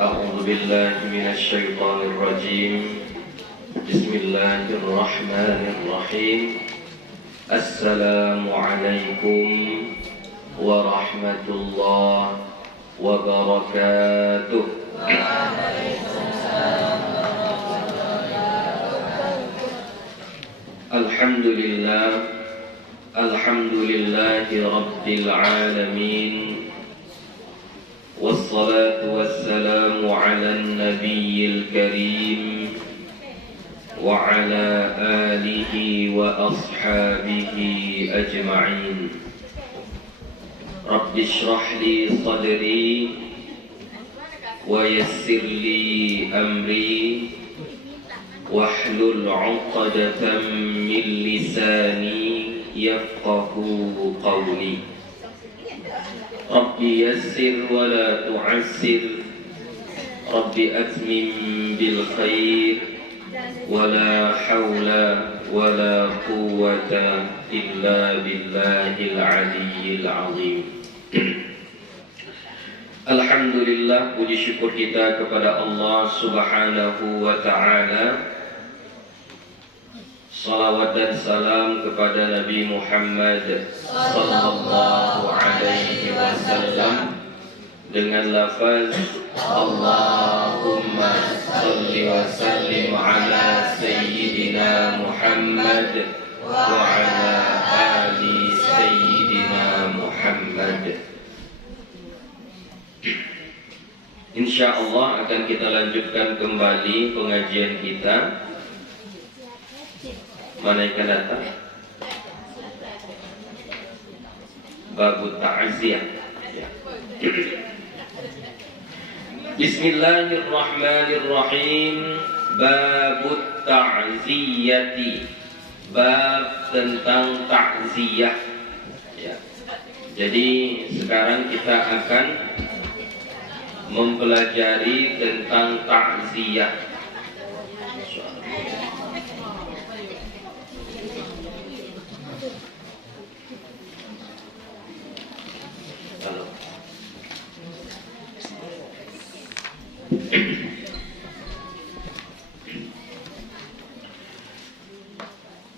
أعوذ بالله من الشيطان الرجيم. بسم الله الرحمن الرحيم. السلام عليكم ورحمة الله وبركاته. الحمد لله الحمد لله رب العالمين، والصلاة والسلام على النبي الكريم وعلى آله وأصحابه أجمعين. رب اشرح لي صدري ويسر لي أمري واحلل عقدة من لساني يفقه قولي. رب يسر ولا تعسر، رب أتمم بالخير، ولا حول ولا قوة إلا بالله العلي العظيم. Alhamdulillah, puji syukur kita kepada Allah Subhanahu wa ta'ala. Salawat dan salam kepada Nabi Muhammad sallallahu alaihi wasallam dengan lafaz Allahumma salli wa sallim ala Sayyidina Muhammad wa ala ali Sayyidina Muhammad. Insya Allah akan kita lanjutkan kembali pengajian kita. Mana yang akan datang? Babut ta'ziyah. Bismillahirrahmanirrahim. Babut ta'ziyati. Bab tentang ta'ziyah. Ya. Jadi sekarang kita akan mempelajari tentang ta'ziyah.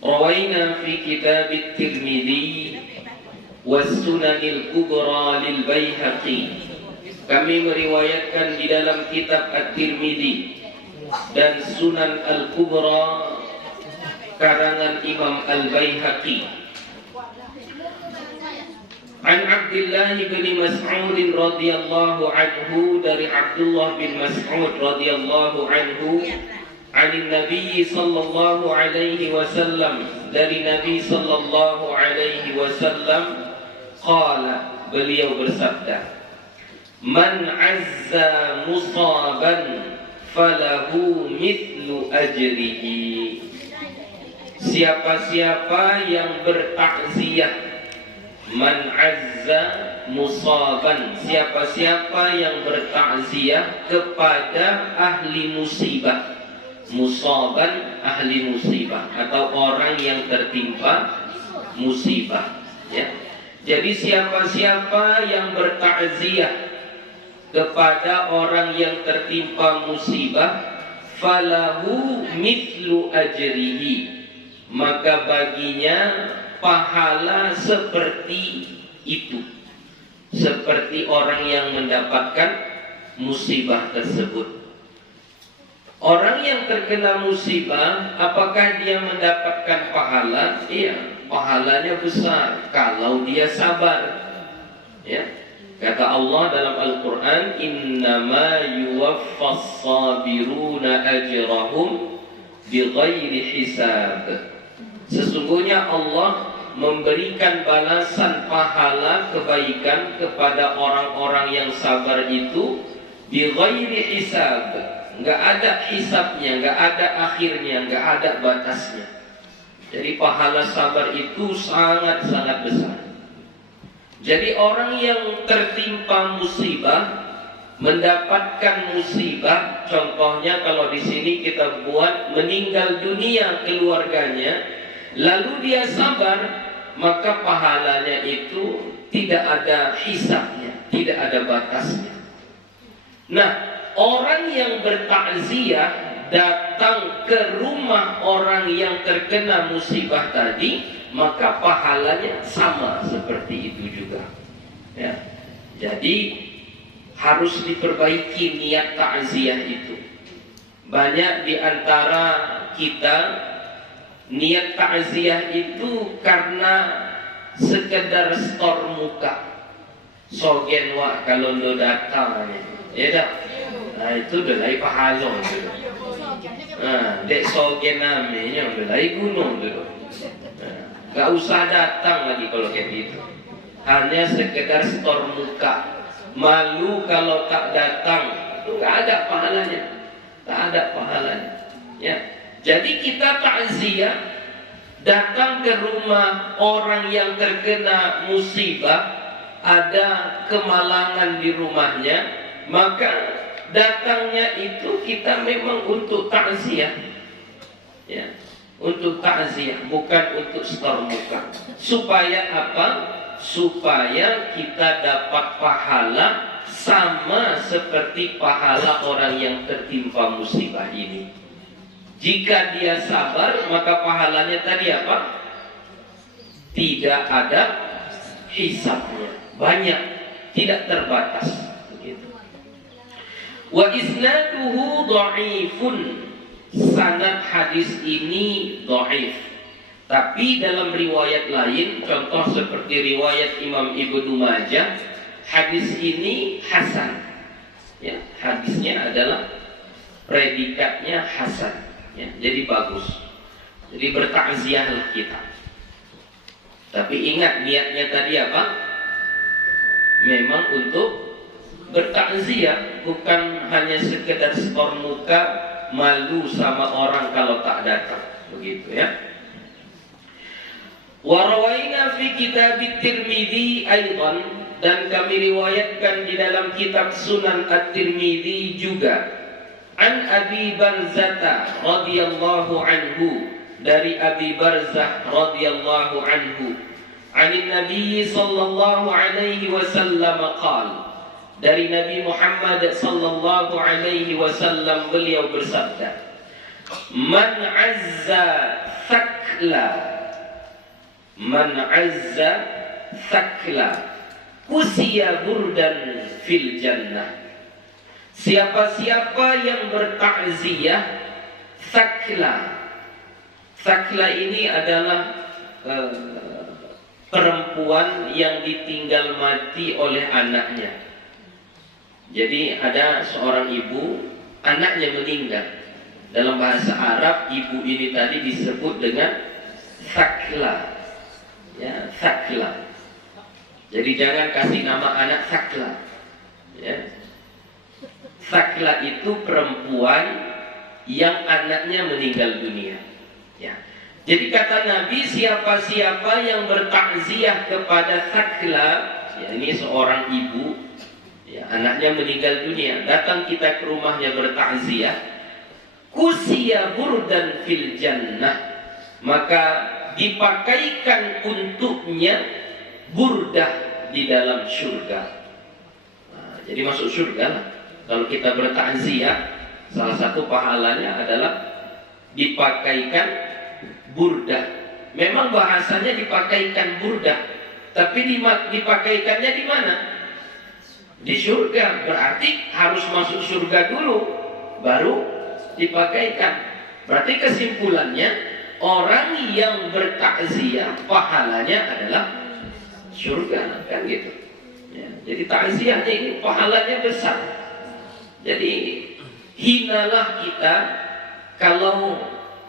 Rawaina fi kitab at-Tirmidzi was-Sunan al-Kubra lil-Baihaqi. Kami meriwayatkan di dalam kitab At-Tirmidzi dan Sunan Al-Kubra karangan Imam Al-Baihaqi. An Abdullah bin Mas'ud radhiyallahu anhu, dari Abdullah bin Mas'ud radhiyallahu anhu, an Nabi sallallahu alaihi wasallam, dari Nabi sallallahu alaihi wasallam, qala, beliau bersabda, man azza musaban falahu mithlu ajrihi. Siapa-siapa yang bertakziah, man azza musaban, siapa-siapa yang bertakziah kepada ahli musibah. Musaban, ahli musibah, atau orang yang tertimpa musibah, ya. Jadi siapa-siapa yang bertakziah kepada orang yang tertimpa musibah, falahu mithlu ajrihi, maka baginya pahala seperti itu, seperti orang yang mendapatkan musibah tersebut. Orang yang terkena musibah, apakah dia mendapatkan pahala? Iya, pahalanya besar kalau dia sabar, ya. Kata Allah dalam Al-Quran, innama yuwaffas sabiruna ajrahum bighairi hisab. Sesungguhnya Allah memberikan balasan pahala kebaikan kepada orang-orang yang sabar itu bighairi hisab. Enggak ada hisabnya, enggak ada akhirnya, enggak ada batasnya. Jadi pahala sabar itu sangat-sangat besar. Jadi orang yang tertimpa musibah, mendapatkan musibah, contohnya kalau di sini kita buat meninggal dunia keluarganya, lalu dia sabar, maka pahalanya itu tidak ada hisabnya, tidak ada batasnya. Nah, orang yang bertakziah datang ke rumah orang yang terkena musibah tadi, maka pahalanya sama seperti itu juga. Ya. Jadi harus diperbaiki niat takziah itu. Banyak di antara kita niat takziah itu karena sekedar stor muka. Sogen wak kalau lo datang, ya dah. Nah itu udah lagi pahala tu. Dek sogen namanya udah lagi gunung tu. Gak usah datang lagi kalau kayak gitu. Hanya sekedar stor muka. Malu kalau tak datang, itu gak ada pahalanya. Tak ada pahalanya. Ya. Jadi kita takziah, datang ke rumah orang yang terkena musibah, ada kemalangan di rumahnya, maka datangnya itu kita memang untuk takziah. Ya. Untuk takziah, bukan untuk setor muka. Supaya apa? Supaya kita dapat pahala sama seperti pahala orang yang tertimpa musibah ini. Jika dia sabar, maka pahalanya tadi apa? Tidak ada hisabnya, banyak, tidak terbatas. Begitu. Wa isnaduhu dha'ifun. Sanad hadis ini dhaif. Tapi dalam riwayat lain, contoh seperti riwayat Imam Ibnu Majah, hadis ini hasan. Ya, hadisnya adalah predikatnya hasan. Ya, jadi bagus. Jadi bertakziahlah kita. Tapi ingat niatnya tadi apa? Memang untuk bertakziah, bukan hanya sekedar setor muka, malu sama orang kalau tak datang. Begitu ya. Warawaina fi kitab Tirmidzi aidan, dan kami riwayatkan di dalam kitab Sunan At-Tirmidzi juga, an Abi Barzah radhiyallahu anhu, dari Abi Barzah radhiyallahu anhu, anin Nabi sallallahu alaihi wasallam qala, dari Nabi Muhammad sallallahu alaihi wasallam beliau bersabda, man azza thaqla, man azza thaqla kusiya burdan fil jannah. Siapa-siapa yang bertakziah thaqla. Thaqla ini adalah perempuan yang ditinggal mati oleh anaknya. Jadi ada seorang ibu, anaknya meninggal. Dalam bahasa Arab, ibu ini tadi disebut dengan thaqla. Ya, thaqla. Jadi jangan kasih nama anak thaqla. Ya. Thaqla itu perempuan yang anaknya meninggal dunia. Ya. Jadi kata Nabi, siapa-siapa yang bertakziah kepada thaqla, ya, ini seorang ibu, ya, anaknya meninggal dunia, datang kita ke rumahnya bertakziah, kusiya burdan fil jannah, maka dipakaikan untuknya burdah di dalam surga. Nah, jadi masuk surga lah. Kalau kita bertakziah, salah satu pahalanya adalah dipakaikan burdah. Memang bahasanya dipakaikan burdah, tapi dipakaikannya di mana? Di surga. Berarti harus masuk surga dulu, baru dipakaikan. Berarti kesimpulannya, orang yang bertakziah pahalanya adalah surga, kan gitu. Ya, jadi takziahnya ini pahalanya besar. Jadi hinalah kita kalau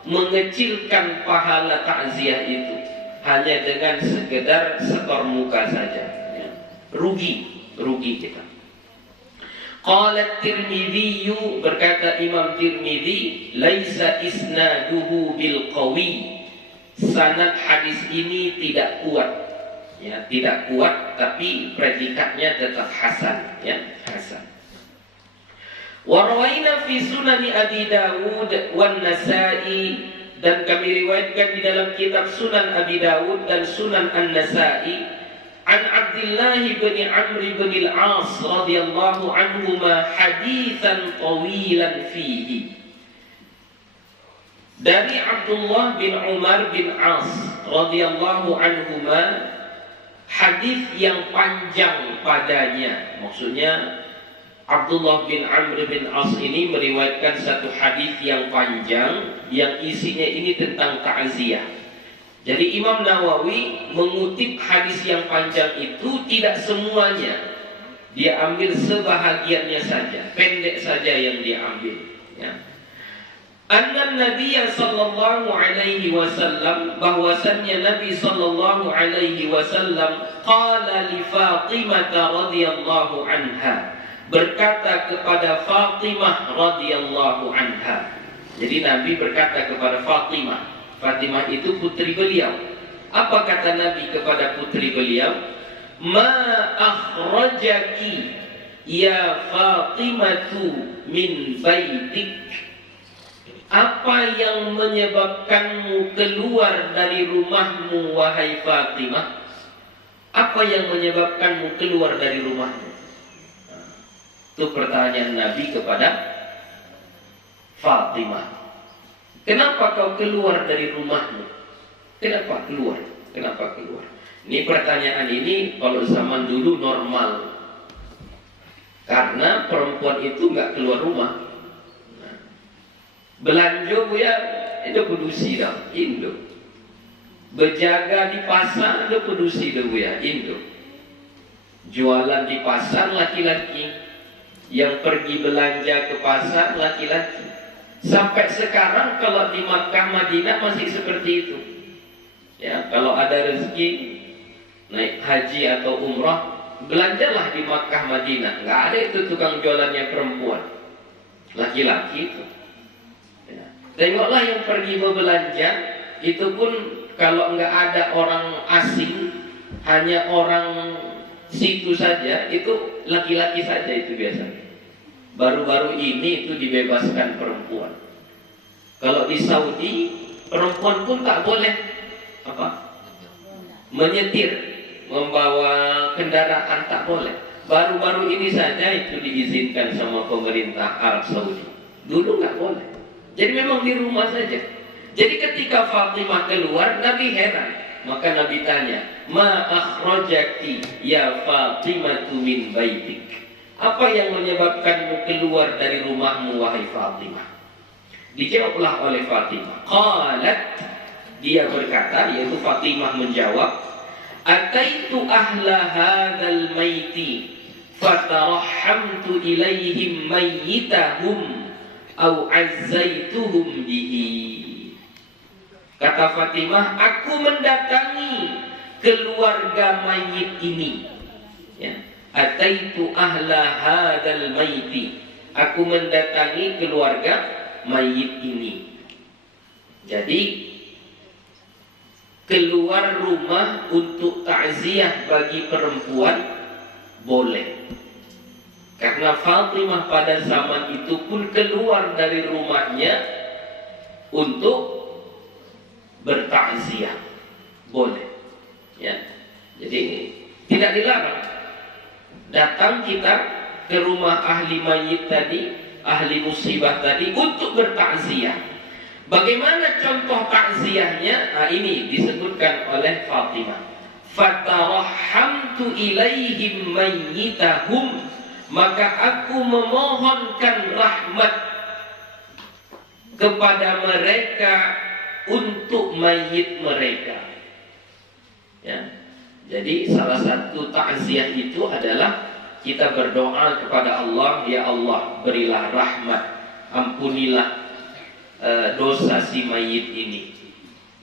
mengecilkan pahala takziah itu hanya dengan sekedar setor muka saja. Ya. Rugi kita. Qala Tirmidzi, berkata Imam Tirmidzi, laisa isnaduhu bil qawi. Sanad hadis ini tidak kuat. Ya, tidak kuat, tapi predikatnya tetap hasan, ya, hasan. Wa rawaina fi Sunan Abi Dawud wan Nasa'i, dan kami riwayatkan di dalam kitab Sunan Abi Dawud dan Sunan An-Nasa'i, an Abdullah bin Amr bin al-As radhiyallahu anhuma haditsan tawilan fihi. Dari Abdullah bin Umar bin As radhiyallahu anhuma hadis yang panjang padanya. Maksudnya Abdullah bin Amr bin As ini meriwayatkan satu hadis yang panjang yang isinya ini tentang takziah. Jadi Imam Nawawi mengutip hadis yang panjang itu tidak semuanya. Dia ambil sebahagiannya saja, pendek saja yang dia ambil, ya. Anna Nabiya sallallahu alaihi wasallam, bahwasannya Nabi sallallahu alaihi wasallam qala li Fatimah radhiyallahu anha, berkata kepada Fatimah radhiyallahu anha. Jadi Nabi berkata kepada Fatimah. Fatimah itu putri beliau. Apa kata Nabi kepada putri beliau? Ma akhrajaki ya Fatimatu min baitik. Apa yang menyebabkanmu keluar dari rumahmu, wahai Fatimah? Apa yang menyebabkanmu keluar dari rumahmu? Itu pertanyaan Nabi kepada Fatimah. Kenapa kau keluar dari rumahmu? Kenapa keluar? Kenapa keluar? Ini pertanyaan ini kalau zaman dulu normal. Karena perempuan itu nggak keluar rumah. Belanja bu ya, itu kudusi dah, Indo. Berjaga di pasar, itu kudusi dah bu ya, Indo. Jualan di pasar laki-laki, yang pergi belanja ke pasar laki-laki. Sampai sekarang kalau di Makkah Madinah masih seperti itu. Ya, kalau ada rezeki naik haji atau umrah, belanjalah di Makkah Madinah. Nggak ada itu tukang jualannya perempuan, laki-laki itu. Ya. Tengoklah yang pergi berbelanja, itu pun kalau nggak ada orang asing, hanya orang situ saja, itu laki-laki saja itu biasanya. Baru-baru ini itu dibebaskan perempuan. Kalau di Saudi, perempuan pun tak boleh menyetir, membawa kendaraan tak boleh. Baru-baru ini saja itu diizinkan sama pemerintah Arab Saudi. Dulu nggak boleh. Jadi memang di rumah saja. Jadi ketika Fatimah keluar, Nabi heran. Maka Nabi tanya, ma akhrajaki ya Fatimah min baitik. Apa yang menyebabkanmu keluar dari rumahmu, wahai Fatimah? Dijawablah oleh Fatimah. Qalat, dia berkata, yaitu Fatimah menjawab, ataitu ahla hadzal maiti fatarahamtu ilaihim mayyitahum au azzaituhum bihi. Kata Fatimah, aku mendatangi keluarga mayit ini, ya. Ataitu ahla hadzal maiti, aku mendatangi keluarga mayit ini. Jadi keluar rumah untuk takziah bagi perempuan boleh. Karena Fatimah pada zaman itu pun keluar dari rumahnya untuk bertakziah, boleh. Ya. Jadi tidak dilarang. Datang kita ke rumah ahli mayit tadi, ahli musibah tadi untuk bertakziah. Bagaimana contoh takziahnya? Nah, ini disebutkan oleh Fatimah. Fatarahamtu ilaihim mayyitahum, maka aku memohonkan rahmat kepada mereka untuk mayit mereka. Ya. Jadi salah satu takziah itu adalah kita berdoa kepada Allah, ya Allah berilah rahmat, ampunilah dosa si mayit ini,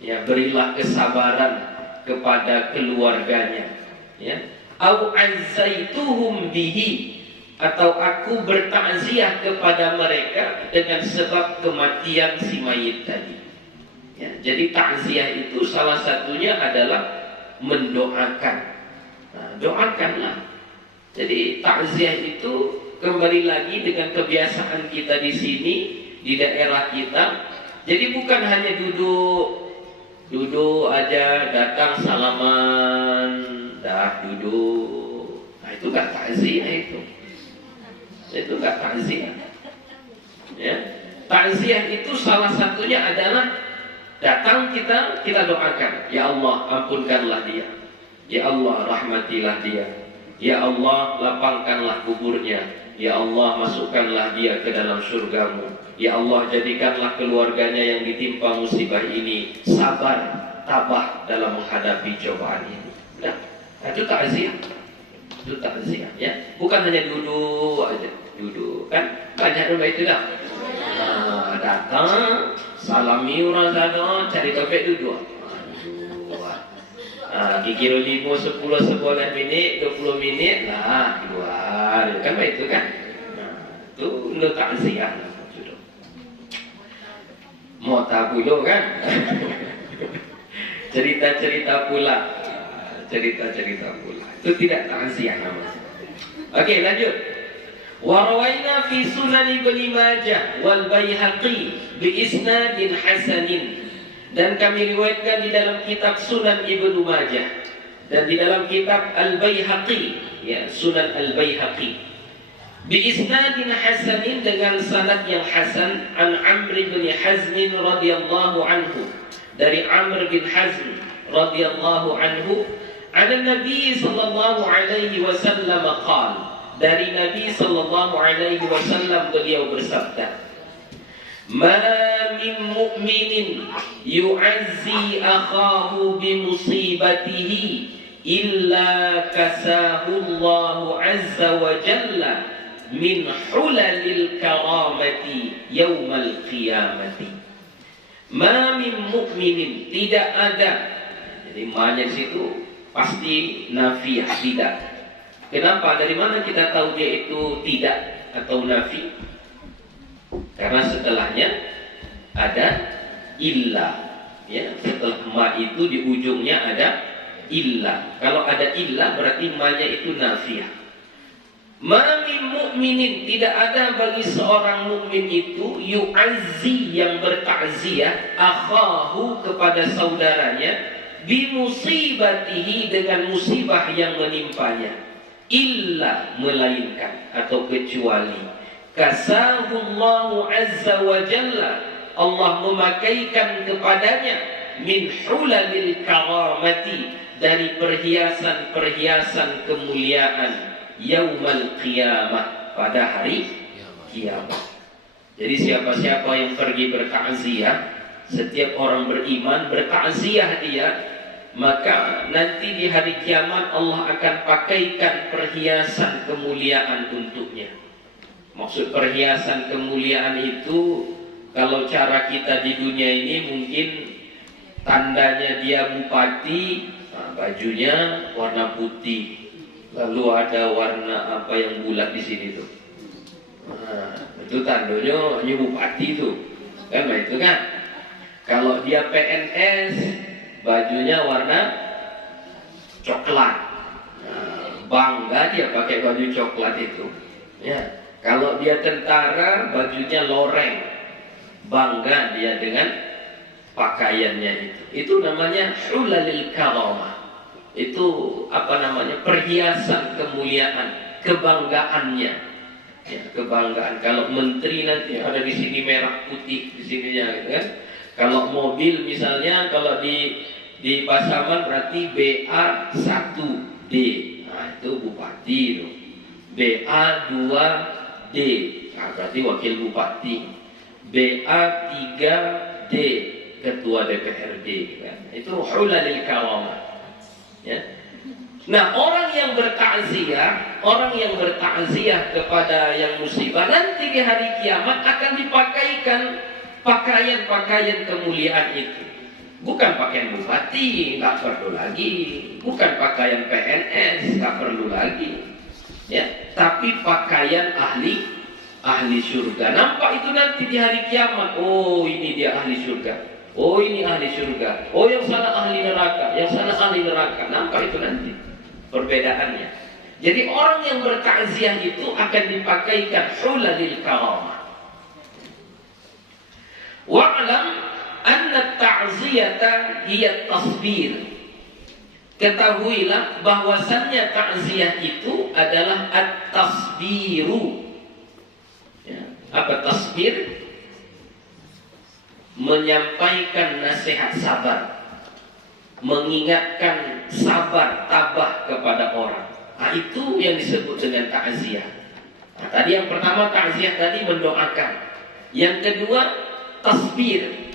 ya, berilah kesabaran kepada keluarganya, ya. Au azzaituhum bihi, atau aku bertakziah kepada mereka dengan sebab kematian si mayit tadi, ya. Jadi takziah itu salah satunya adalah mendoakan. Nah, doakanlah. Jadi takziah itu kembali lagi dengan kebiasaan kita di sini, di daerah kita. Jadi bukan hanya duduk aja, datang salaman, dah duduk. Nah, itu enggak takziah itu. Itu enggak takziah. Ya. Takziah itu salah satunya adalah datang kita doakan, ya Allah ampunkanlah dia. Ya Allah rahmatilah dia. Ya Allah lapangkanlah kuburnya. Ya Allah masukkanlah dia ke dalam surgamu. Ya Allah jadikanlah keluarganya yang ditimpa musibah ini sabar, tabah dalam menghadapi cobaan ini. Nah, itu takziah. Itu takziah ya. Bukan hanya duduk aja. Duduk kan banyak rumah itu dah. Nah, datang salami orang sana cari topik duduk. Kira 5, 10, 11 minit, 20 minit lah keluar. Kan begitu kan? Itu lu takziah. Mau tak pula kan? Cerita-cerita pula. Cerita-cerita pula. Itu tidak takziah namanya. Okey, lanjut. Warawaina fi Sunan Ibnu Majah wal Baihaqi bi isnadin hasanin. Dan kami riwayatkan di dalam kitab Sunan Ibnu Majah dan di dalam kitab Al-Baihaqi, ya, Sunan Al-Baihaqi. Bi isnadin hasanin dengan sanad yang hasan an Amr bin Hazm radhiyallahu anhu. Dari Amr bin Hazm radhiyallahu anhu, an Nabi sallallahu alaihi wasallam qala. Dari Nabi sallallahu alaihi wasallam beliau bersabda, "Ma min mu'minin yu'azzi akhahu bi musibatihi illa kasahu Allah azza wa jalla min hulalil karamati yaumal qiyamati." Ma min mu'minin, tidak ada. Jadi maknanya situ pasti nafiah, tidak. Kenapa? Dari mana kita tahu dia itu tidak atau nafi? Karena setelahnya ada illa, ya. Setelah ma itu di ujungnya ada illa. Kalau ada illa berarti ma-nya itu nafiah. Ma min mu'minin, tidak ada bagi seorang mukmin itu yu'azzi yang bertakziah akhahu kepada saudaranya bi musibatihi dengan musibah yang menimpanya, illa melainkan atau kecuali kasahullahu azza wa jalla, Allah memakaikan kepadanya min hulalil karamati, dari perhiasan-perhiasan kemuliaan yaumal qiyamah, pada hari kiamat. Jadi siapa-siapa yang pergi bertakziah, setiap orang beriman bertakziah dia, maka nanti di hari kiamat Allah akan pakaikan perhiasan kemuliaan untuknya. Maksud perhiasan kemuliaan itu, kalau cara kita di dunia ini mungkin tandanya dia bupati, nah, bajunya warna putih, lalu ada warna apa yang bulat di sini tuh. Nah, itu tandanya ini bupati tuh, kan itu kan. Kalau dia PNS, bajunya warna coklat. Nah, bangga dia pakai baju coklat itu. Ya. Kalau dia tentara, bajunya loreng. Bangga dia dengan pakaiannya itu. Itu namanya hulalil karamah. Itu apa namanya? Perhiasan kemuliaan, kebanggaannya. Ya, kebanggaan. Kalau menteri nanti ada di sini merah putih di sininya, gitu kan? Kalau mobil misalnya, kalau di Pasaman berarti BA1D. Nah, itu bupati itu. BA2D. Nah, berarti wakil bupati. BA3D, ketua DPRD, kan? Itu hulalil karamah. Ya. Nah, orang yang bertakziah kepada yang musibah, nanti di hari kiamat akan dipakaikan pakaian-pakaian kemuliaan itu. Bukan pakaian bupati, nggak perlu lagi. Bukan pakaian PNS, nggak perlu lagi. Ya, tapi pakaian ahli surga. Nampak itu nanti di hari kiamat. Oh, ini dia ahli surga. Oh, ini ahli surga. Oh, yang sana ahli neraka. Yang sana ahli neraka. Nampak itu nanti perbedaannya. Jadi orang yang bertakziah itu akan dipakaikan hulalil karamah. Wa'lam anna ta'ziyata hiya tasbir. ketahuilah bahwasannya takziah itu adalah at-tasbiru. Ya. Apa tasbir? Menyampaikan nasihat sabar, mengingatkan sabar, tabah kepada orang. Nah, itu yang disebut dengan takziah. Nah, tadi yang pertama takziah tadi mendoakan. Yang kedua tasbir.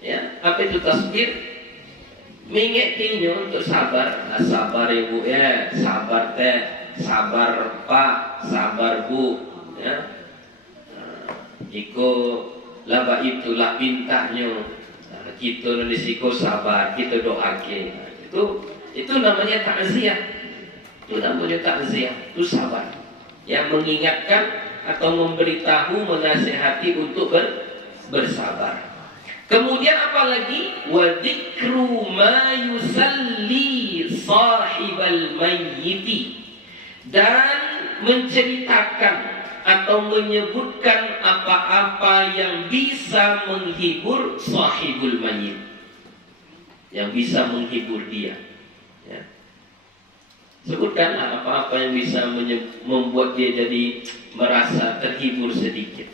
Ya, apa itu tasbir? Mengingatkannya untuk sabar. Nah, sabar ibu ya, sabar teh, sabar pak, sabar bu. Ya, iko laba itulah pintanya. Nah, kita risiko sabar, kita doake. Nah, itu namanya takziah. Itu namanya takziah, itu sabar. Yang mengingatkan atau memberitahu, menasihati untuk bersabar. Kemudian apa lagi? Wa dzikru ma yusalli sahibal mayyiti, dan menceritakan atau menyebutkan apa-apa yang bisa menghibur sahibul mayyit, yang bisa menghibur dia. Ya. Sebutkanlah apa-apa yang bisa membuat dia jadi merasa terhibur sedikit.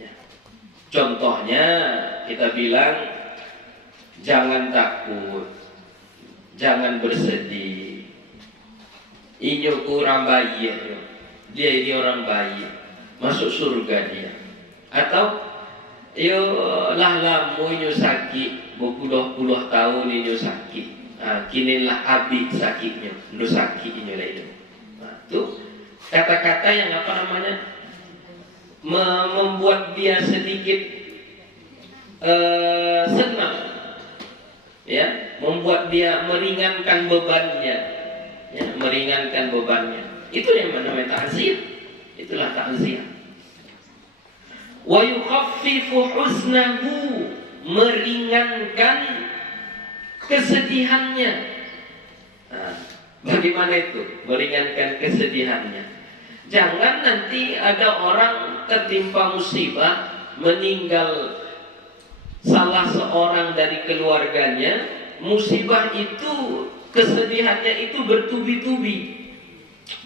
Ya. Contohnya kita bilang, jangan takut, jangan bersedih. Inyo kurang baik, dia ini orang baik, masuk surga dia. Atau yo lah lamu inyo sakit, berpuluh-puluh tahun inyo sakit. Kinilah abis sakitnya, lu sakit inyo lah itu. Nah, itu kata-kata yang apa namanya membuat dia sedikit senang, ya, membuat dia meringankan bebannya, ya, meringankan bebannya. Itu yang namanya takziah. Itulah takziah. Wa yukhaffifu huznahu, meringankan kesedihannya. Nah, bagaimana itu meringankan kesedihannya? Jangan nanti ada orang tertimpa musibah, meninggal salah seorang dari keluarganya, musibah itu kesedihannya itu bertubi-tubi.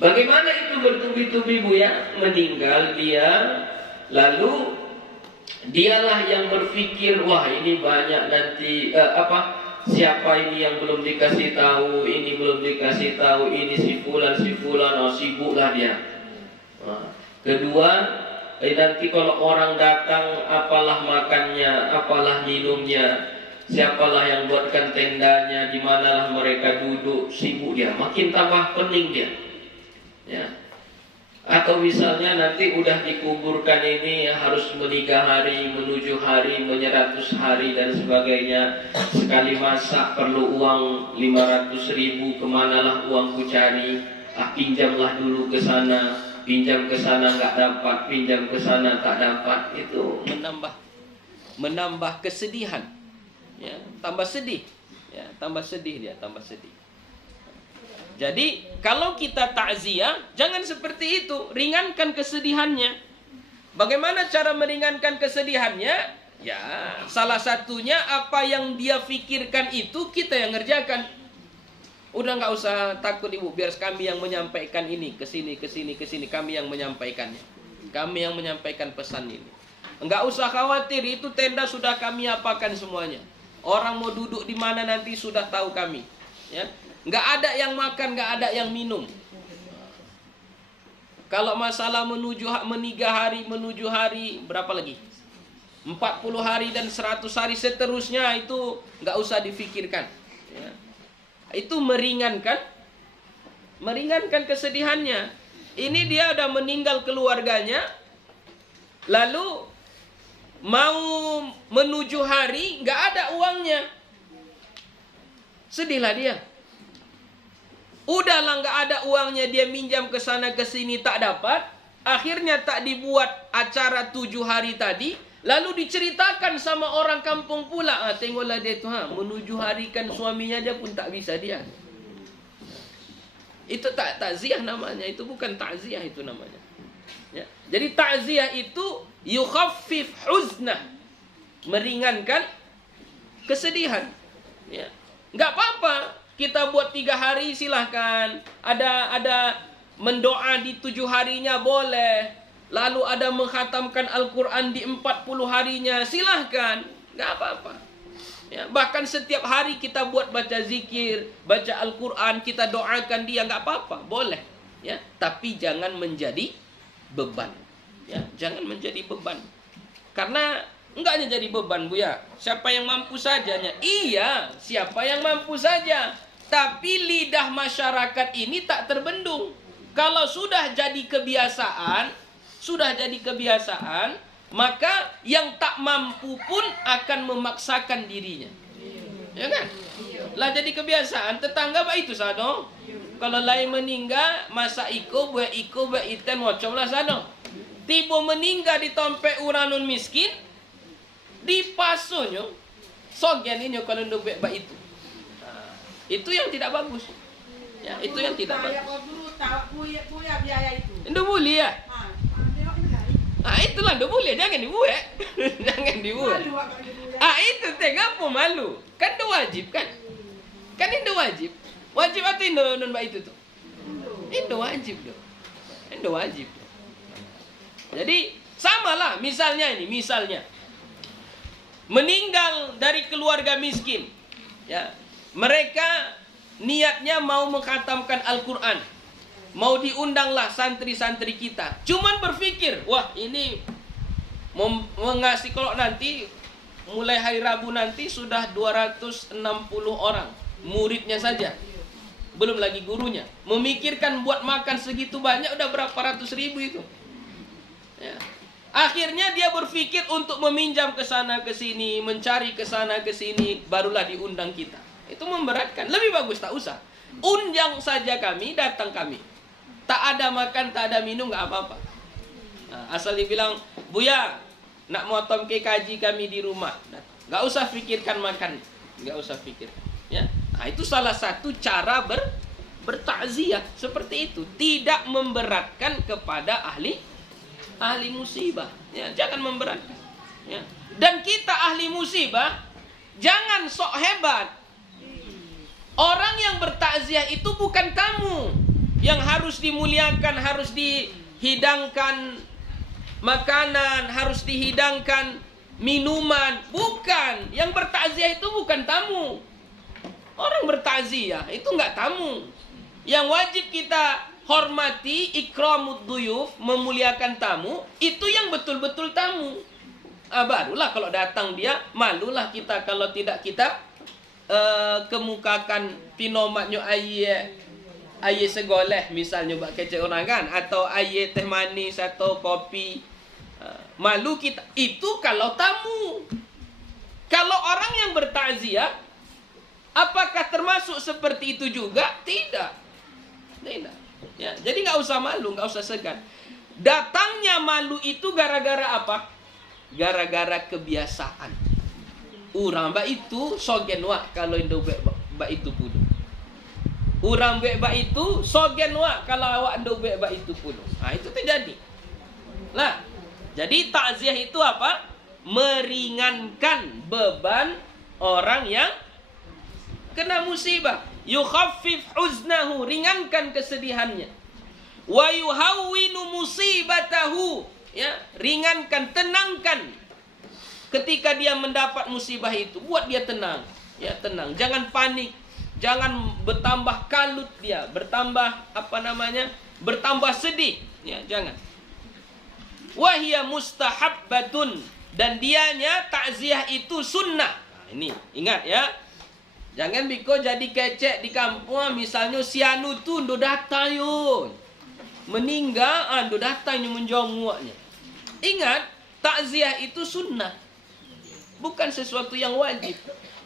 Bagaimana itu bertubi-tubi bu ya? Meninggal dia, lalu dialah yang berpikir, wah ini banyak nanti siapa ini yang belum dikasih tahu, ini belum dikasih tahu, ini si fulan, oh sibuklah dia. Nah, kedua, nanti kalau orang datang, apalah makannya, apalah minumnya, siapalah yang buatkan tendanya, di manalah mereka duduk, sibuk dia, makin tambah pening dia. Ya. Atau misalnya nanti udah dikuburkan ini harus 3 hari, menuju hari, 100 hari dan sebagainya. Sekali masak perlu uang 500.000, kemanalah uangku cari? Pinjamlah dulu ke sana, pinjam ke sana nggak dapat, pinjam ke sana tak dapat. Itu menambah kesedihan. Ya, tambah sedih. Ya, tambah sedih dia, tambah sedih. Jadi kalau kita takziah, jangan seperti itu, ringankan kesedihannya. Bagaimana cara meringankan kesedihannya? Ya, salah satunya apa yang dia pikirkan itu kita yang ngerjakan. Udah nggak usah takut ibu, biar kami yang menyampaikan ini ke sini, kami yang menyampaikannya. Kami yang menyampaikan pesan ini. Nggak usah khawatir, itu tenda sudah kami apakan semuanya. Orang mau duduk di mana nanti sudah tahu kami. Ya. Nggak ada yang makan, nggak ada yang minum. Kalau masalah menuju hari, berapa lagi? 40 hari dan 100 hari seterusnya itu nggak usah difikirkan. Ya. Itu meringankan kesedihannya. Ini dia udah meninggal keluarganya, lalu mau menuju hari nggak ada uangnya, sedihlah dia. Udahlah nggak ada uangnya, dia minjam ke sana ke sini tak dapat. Akhirnya tak dibuat acara 7 hari tadi, lalu diceritakan sama orang kampung pula. Tengoklah dia tu, menuju hari kan suaminya aja pun tak bisa dia. Itu takziah namanya, itu bukan takziah itu namanya. Ya. Jadi takziah itu yukhaffif huznah, meringankan kesedihan. Ya. Nggak apa-apa. kita buat 3 hari silahkan. Ada mendoa di 7 harinya boleh. Lalu ada mengkhatamkan Al-Quran di 40 harinya silahkan. Nggak apa-apa. Ya, bahkan setiap hari kita buat baca zikir, baca Al-Quran, kita doakan dia, nggak apa-apa, boleh. Ya, tapi jangan menjadi beban. Ya, jangan menjadi beban. Karena enggaknya jadi beban, Buya. Siapa yang mampu sajanya? Iya, siapa yang mampu saja. Tapi lidah masyarakat ini tak terbendung. Kalau sudah jadi kebiasaan, maka yang tak mampu pun akan memaksakan dirinya. Ya kan? Lah jadi kebiasaan, tetangga ba itu sano. Kalau lain meninggal, masa iko buat iten wacom lah sano. Tiba meninggal di tompe uranun miskin, dipasunya sogen ini kalau ndobek ba itu. Itu yang tidak bagus. Ya, itu yang tidak bagus. Ndak boleh ya? Itulah ndak boleh, jangan dibuat. Jangan dibuat. Itu tengah apa malu? Kan itu wajib kan? Kan itu wajib. Wajib atau non ba itu tuh? Itu wajib tuh. Itu wajib. Jadi samalah misalnya meninggal dari keluarga miskin. Ya. Mereka niatnya mau mengkhatamkan Al-Quran. Mau diundanglah santri-santri kita. Cuman berpikir, wah ini mengasih kalau nanti mulai hari Rabu nanti sudah 260 orang muridnya saja. Belum lagi gurunya. Memikirkan buat makan segitu banyak udah berapa ratus ribu itu. Ya. Akhirnya dia berpikir untuk meminjam ke sana ke sini, mencari ke sana ke sini, barulah diundang kita. Itu memberatkan. Lebih bagus tak usah. Undang saja kami, datang kami. Tak ada makan, tak ada minum, nggak apa-apa. Nah, asal dibilang, Buya, nak motong ke kaji kami di rumah. Nggak usah pikirkan makan. Nggak usah pikirkan. Ya. Nah, itu salah satu cara bertakziah. Seperti itu. Tidak memberatkan kepada ahli musibah. Ya, jangan memberatkan. Ya. Dan kita ahli musibah, jangan sok hebat. Orang yang bertakziah itu bukan tamu yang harus dimuliakan, harus dihidangkan makanan, harus dihidangkan minuman. Bukan. Yang bertakziah itu bukan tamu. Orang bertakziah itu enggak tamu. Yang wajib kita hormati, ikramud duyuf, memuliakan tamu, itu yang betul-betul tamu. Barulah kalau datang dia, malulah kita kalau tidak kita kemukakan pinomatnya aye segoleh misalnya buat kecek orang kan, atau aye teh manis atau kopi. Malu kita itu kalau tamu. Kalau orang yang bertakziah, apakah termasuk seperti itu juga? Tidak. Ya, jadi nggak usah malu, nggak usah segan. Datangnya malu itu gara-gara apa? Gara-gara kebiasaan. Urang ba itu sogen wak kalau indo ba itu pun. Urang ba itu sogen wak kalau awak indo ba itu pun. Itu terjadi. Nah, jadi takziah itu apa? Meringankan beban orang yang kena musibah. Yukhaffif huznahu, ringankan kesedihannya. Wa yuhawwinu musibatahu, ya, ringankan, tenangkan. Ketika dia mendapat musibah itu, buat dia tenang. Ya, tenang. Jangan panik. Jangan bertambah kalut dia, bertambah bertambah sedih. Ya, jangan. Wahia mustahabbatun, dan dianya takziah itu sunnah. Nah, ini ingat ya. Jangan biko jadi kecek di kampung, misalnya si anu tu ndo datang yun. Meninggal ndo datang yang menjongoknya. Ingat, takziah itu sunnah. Bukan sesuatu yang wajib.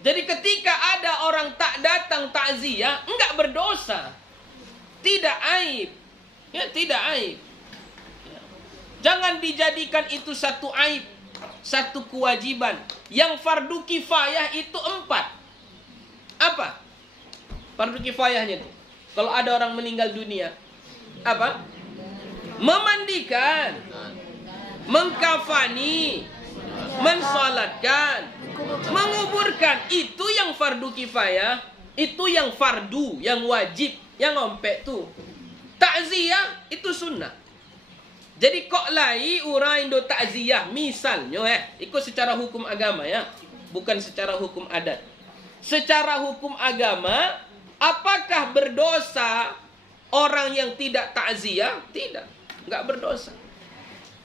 Jadi ketika ada orang tak datang takziah, enggak berdosa. Tidak aib. Ya, tidak aib. Ya. Jangan dijadikan itu satu aib, satu kewajiban. Yang fardu kifayah itu 4. Apa? Fardu kifayahnya itu. Kalau ada orang meninggal dunia, apa? Memandikan, mengkafani, mensolatkan, menguburkan. Itu yang fardu kifayah. Itu yang fardu, yang wajib, yang ompek tu. Takziah itu sunnah. Jadi kok lai orang Indo takziah misalnya ikut secara hukum agama ya, bukan secara hukum adat. Secara hukum agama, apakah berdosa orang yang tidak takziah? Tidak, enggak berdosa.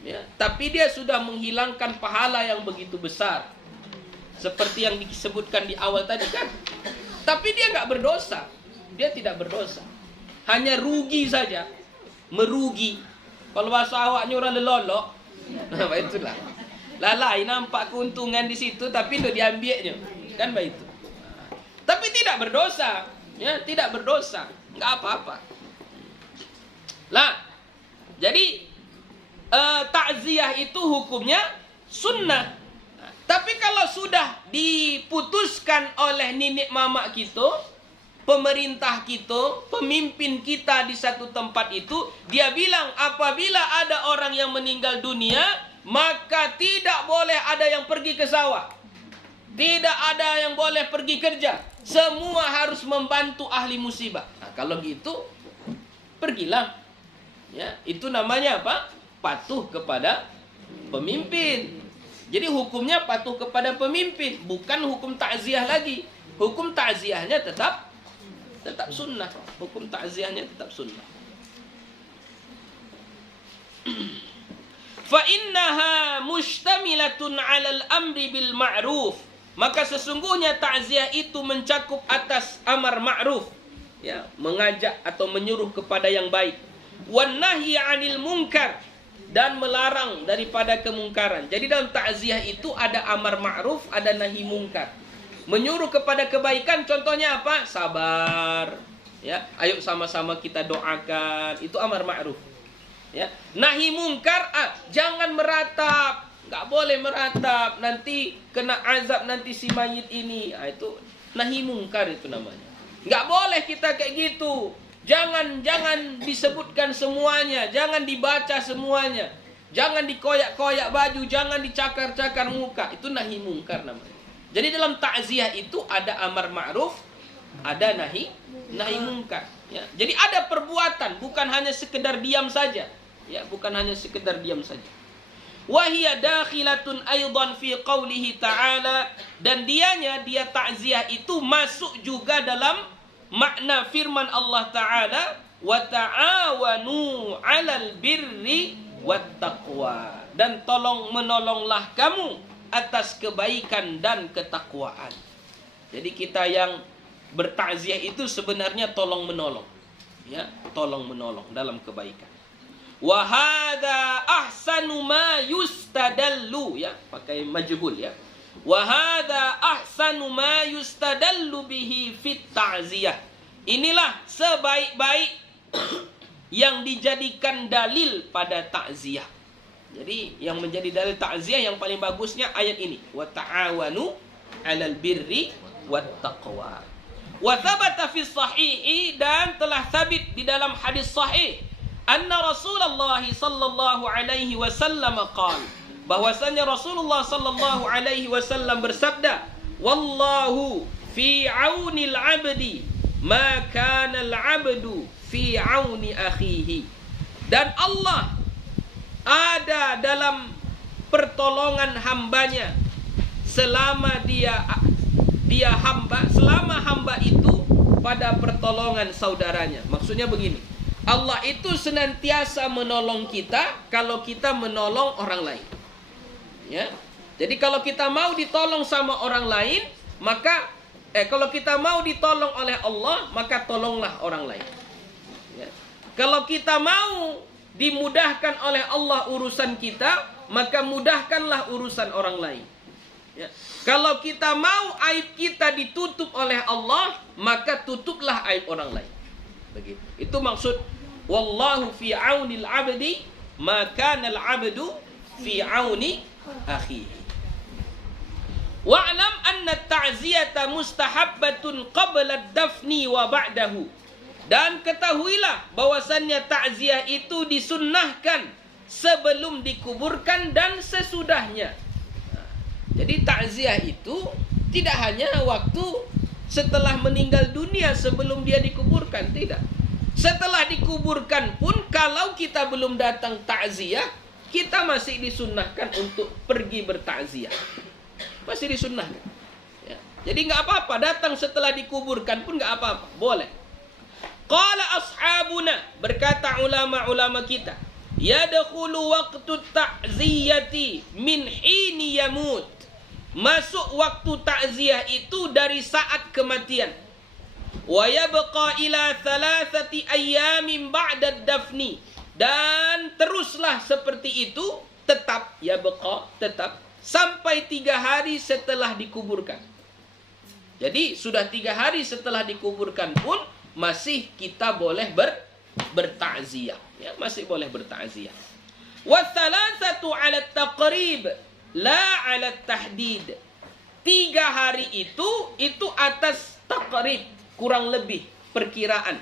Ya, tapi dia sudah menghilangkan pahala yang begitu besar. Seperti yang disebutkan di awal tadi kan. Tapi dia enggak berdosa. Dia tidak berdosa. Hanya rugi saja. Merugi. Kalau bahasa awaknya orang lelolok. Nah, itulah. Lalai nampak keuntungan di situ tapi udah diambilnya. Kan begitu. Tapi tidak berdosa. Ya, tidak berdosa. Enggak apa-apa. Lah. Jadi takziah itu hukumnya sunnah. Tapi kalau sudah diputuskan oleh nenek mamak kita, pemerintah kita, pemimpin kita di satu tempat itu, dia bilang apabila ada orang yang meninggal dunia, maka tidak boleh ada yang pergi ke sawah. Tidak ada yang boleh pergi kerja. Semua harus membantu ahli musibah. Nah, kalau gitu, pergilah. Ya, itu namanya apa? Patuh kepada pemimpin. Jadi hukumnya patuh kepada pemimpin, bukan hukum takziah lagi. Hukum takziahnya tetap sunnah. Hukum takziahnya tetap sunnah. Fa innaha mustamilatun 'alal amri bil ma'ruf. Maka sesungguhnya takziah itu mencakup atas amar ma'ruf, ya, mengajak atau menyuruh kepada yang baik. Wan nahyi 'anil munkar, dan melarang daripada kemungkaran. Jadi dalam takziah itu ada amar ma'ruf, ada nahi mungkar. Menyuruh kepada kebaikan contohnya apa? Sabar. Ya, ayo sama-sama kita doakan. Itu amar ma'ruf. Ya. Nahi mungkar, jangan meratap. Enggak boleh meratap. Nanti kena azab nanti si mayit ini. Itu nahi mungkar itu namanya. Enggak boleh kita kayak gitu. Jangan disebutkan semuanya, jangan dibaca semuanya, jangan dikoyak-koyak baju, jangan dicakar-cakar muka. Itu nahi mungkar namanya. Jadi dalam takziah itu ada amar ma'ruf, ada nahi mungkar. Ya. Jadi ada perbuatan, bukan hanya sekedar diam saja. Ya, bukan hanya sekedar diam saja. Wa hiya dakhilatun aidan fi qaulihi ta'ala, dan dia takziah itu masuk juga dalam makna firman Allah Ta'ala, wa ta'awanu 'alal birri wat taqwa, dan menolonglah kamu atas kebaikan dan ketakwaan. Jadi kita yang bertakziah itu sebenarnya tolong menolong, ya, tolong menolong dalam kebaikan. Wa hadza ahsanu ma yustadallu, ya, pakai majhul, ya. Wa hadza ahsanu ma yustadallu bihi fit ta'ziyah. Inilah sebaik-baik yang dijadikan dalil pada takziah. Jadi yang menjadi dalil takziah yang paling bagusnya ayat ini, wa ta'awanu 'alal birri wat taqwa. Wa thabata fi sahih, dan telah sabit di dalam hadis sahih, anna Rasulullah sallallahu alaihi wasallam qala, bahwasanya Rasulullah sallallahu alaihi wasallam bersabda, wallahu fi aunil 'abdi ma kana al-'abdu fi auni akhihi. Dan Allah ada dalam pertolongan hambanya selama selama hamba itu pada pertolongan saudaranya. Maksudnya begini, Allah itu senantiasa menolong kita kalau kita menolong orang lain. Ya. Jadi kalau kita mau ditolong sama orang lain, maka kalau kita mau ditolong oleh Allah, maka tolonglah orang lain. Ya. Kalau kita mau dimudahkan oleh Allah urusan kita, maka mudahkanlah urusan orang lain. Ya. Kalau kita mau aib kita ditutup oleh Allah, maka tutuplah aib orang lain. Begitu. Itu maksud wallahu fi aunil 'abdi ma kana al-'abdu fi auni akhihi. Wa'lam anna at-ta'ziyata mustahabbatun qabla ad-dafni wa ba'dahu. Dan ketahuilah bahwasannya takziah itu disunnahkan sebelum dikuburkan dan sesudahnya. Jadi takziah itu tidak hanya waktu setelah meninggal dunia sebelum dia dikuburkan? Tidak. Setelah dikuburkan pun kalau kita belum datang takziah, kita masih disunnahkan untuk pergi bertakziah. Masih disunnahkan. Ya. Jadi nggak apa-apa, datang setelah dikuburkan pun nggak apa-apa, boleh. Qala ashabuna, berkata ulama-ulama kita, yadkhulu waqtu ta'ziyati min hini yamut. Masuk waktu takziah itu dari saat kematian. Wa yabqa ila 3 ayyamin ba'da dafni. Dan teruslah seperti itu, tetap yabqa, tetap sampai 3 hari setelah dikuburkan. Jadi sudah 3 hari setelah dikuburkan pun masih kita boleh bertakziah, ya, masih boleh bertakziah. Wa 3 'ala taqrib la 'ala tahdid. 3 hari itu atas taqrib, kurang lebih perkiraan.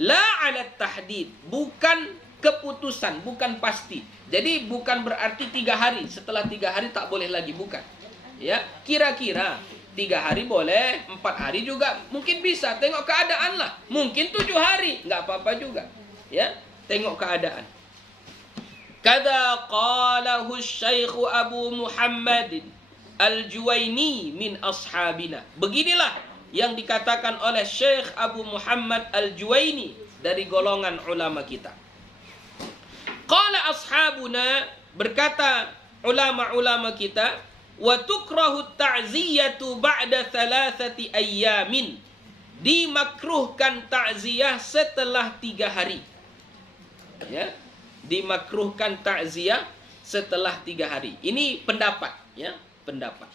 La 'ala tahdid, bukan keputusan, bukan pasti. Jadi bukan berarti 3 hari, setelah 3 hari tak boleh lagi, bukan. Ya, kira-kira 3 hari boleh, 4 hari juga mungkin bisa, tengok keadaan lah. Mungkin 7 hari, nggak apa-apa juga. Ya, tengok keadaan. Kada qalahu Syekh Abu Muhammad Al-Juwaini min ashabina. Beginilah yang dikatakan oleh Syekh Abu Muhammad Al-Juwaini dari golongan ulama kita. Qala ashabuna, berkata ulama-ulama kita, wa tukrahu ta'ziyatu ba'da 3 ayyamin. Dimakruhkan ta'ziyah setelah 3 hari. Ya, dimakruhkan ta'ziyah setelah 3 hari. Ini pendapat, ya, pendapat.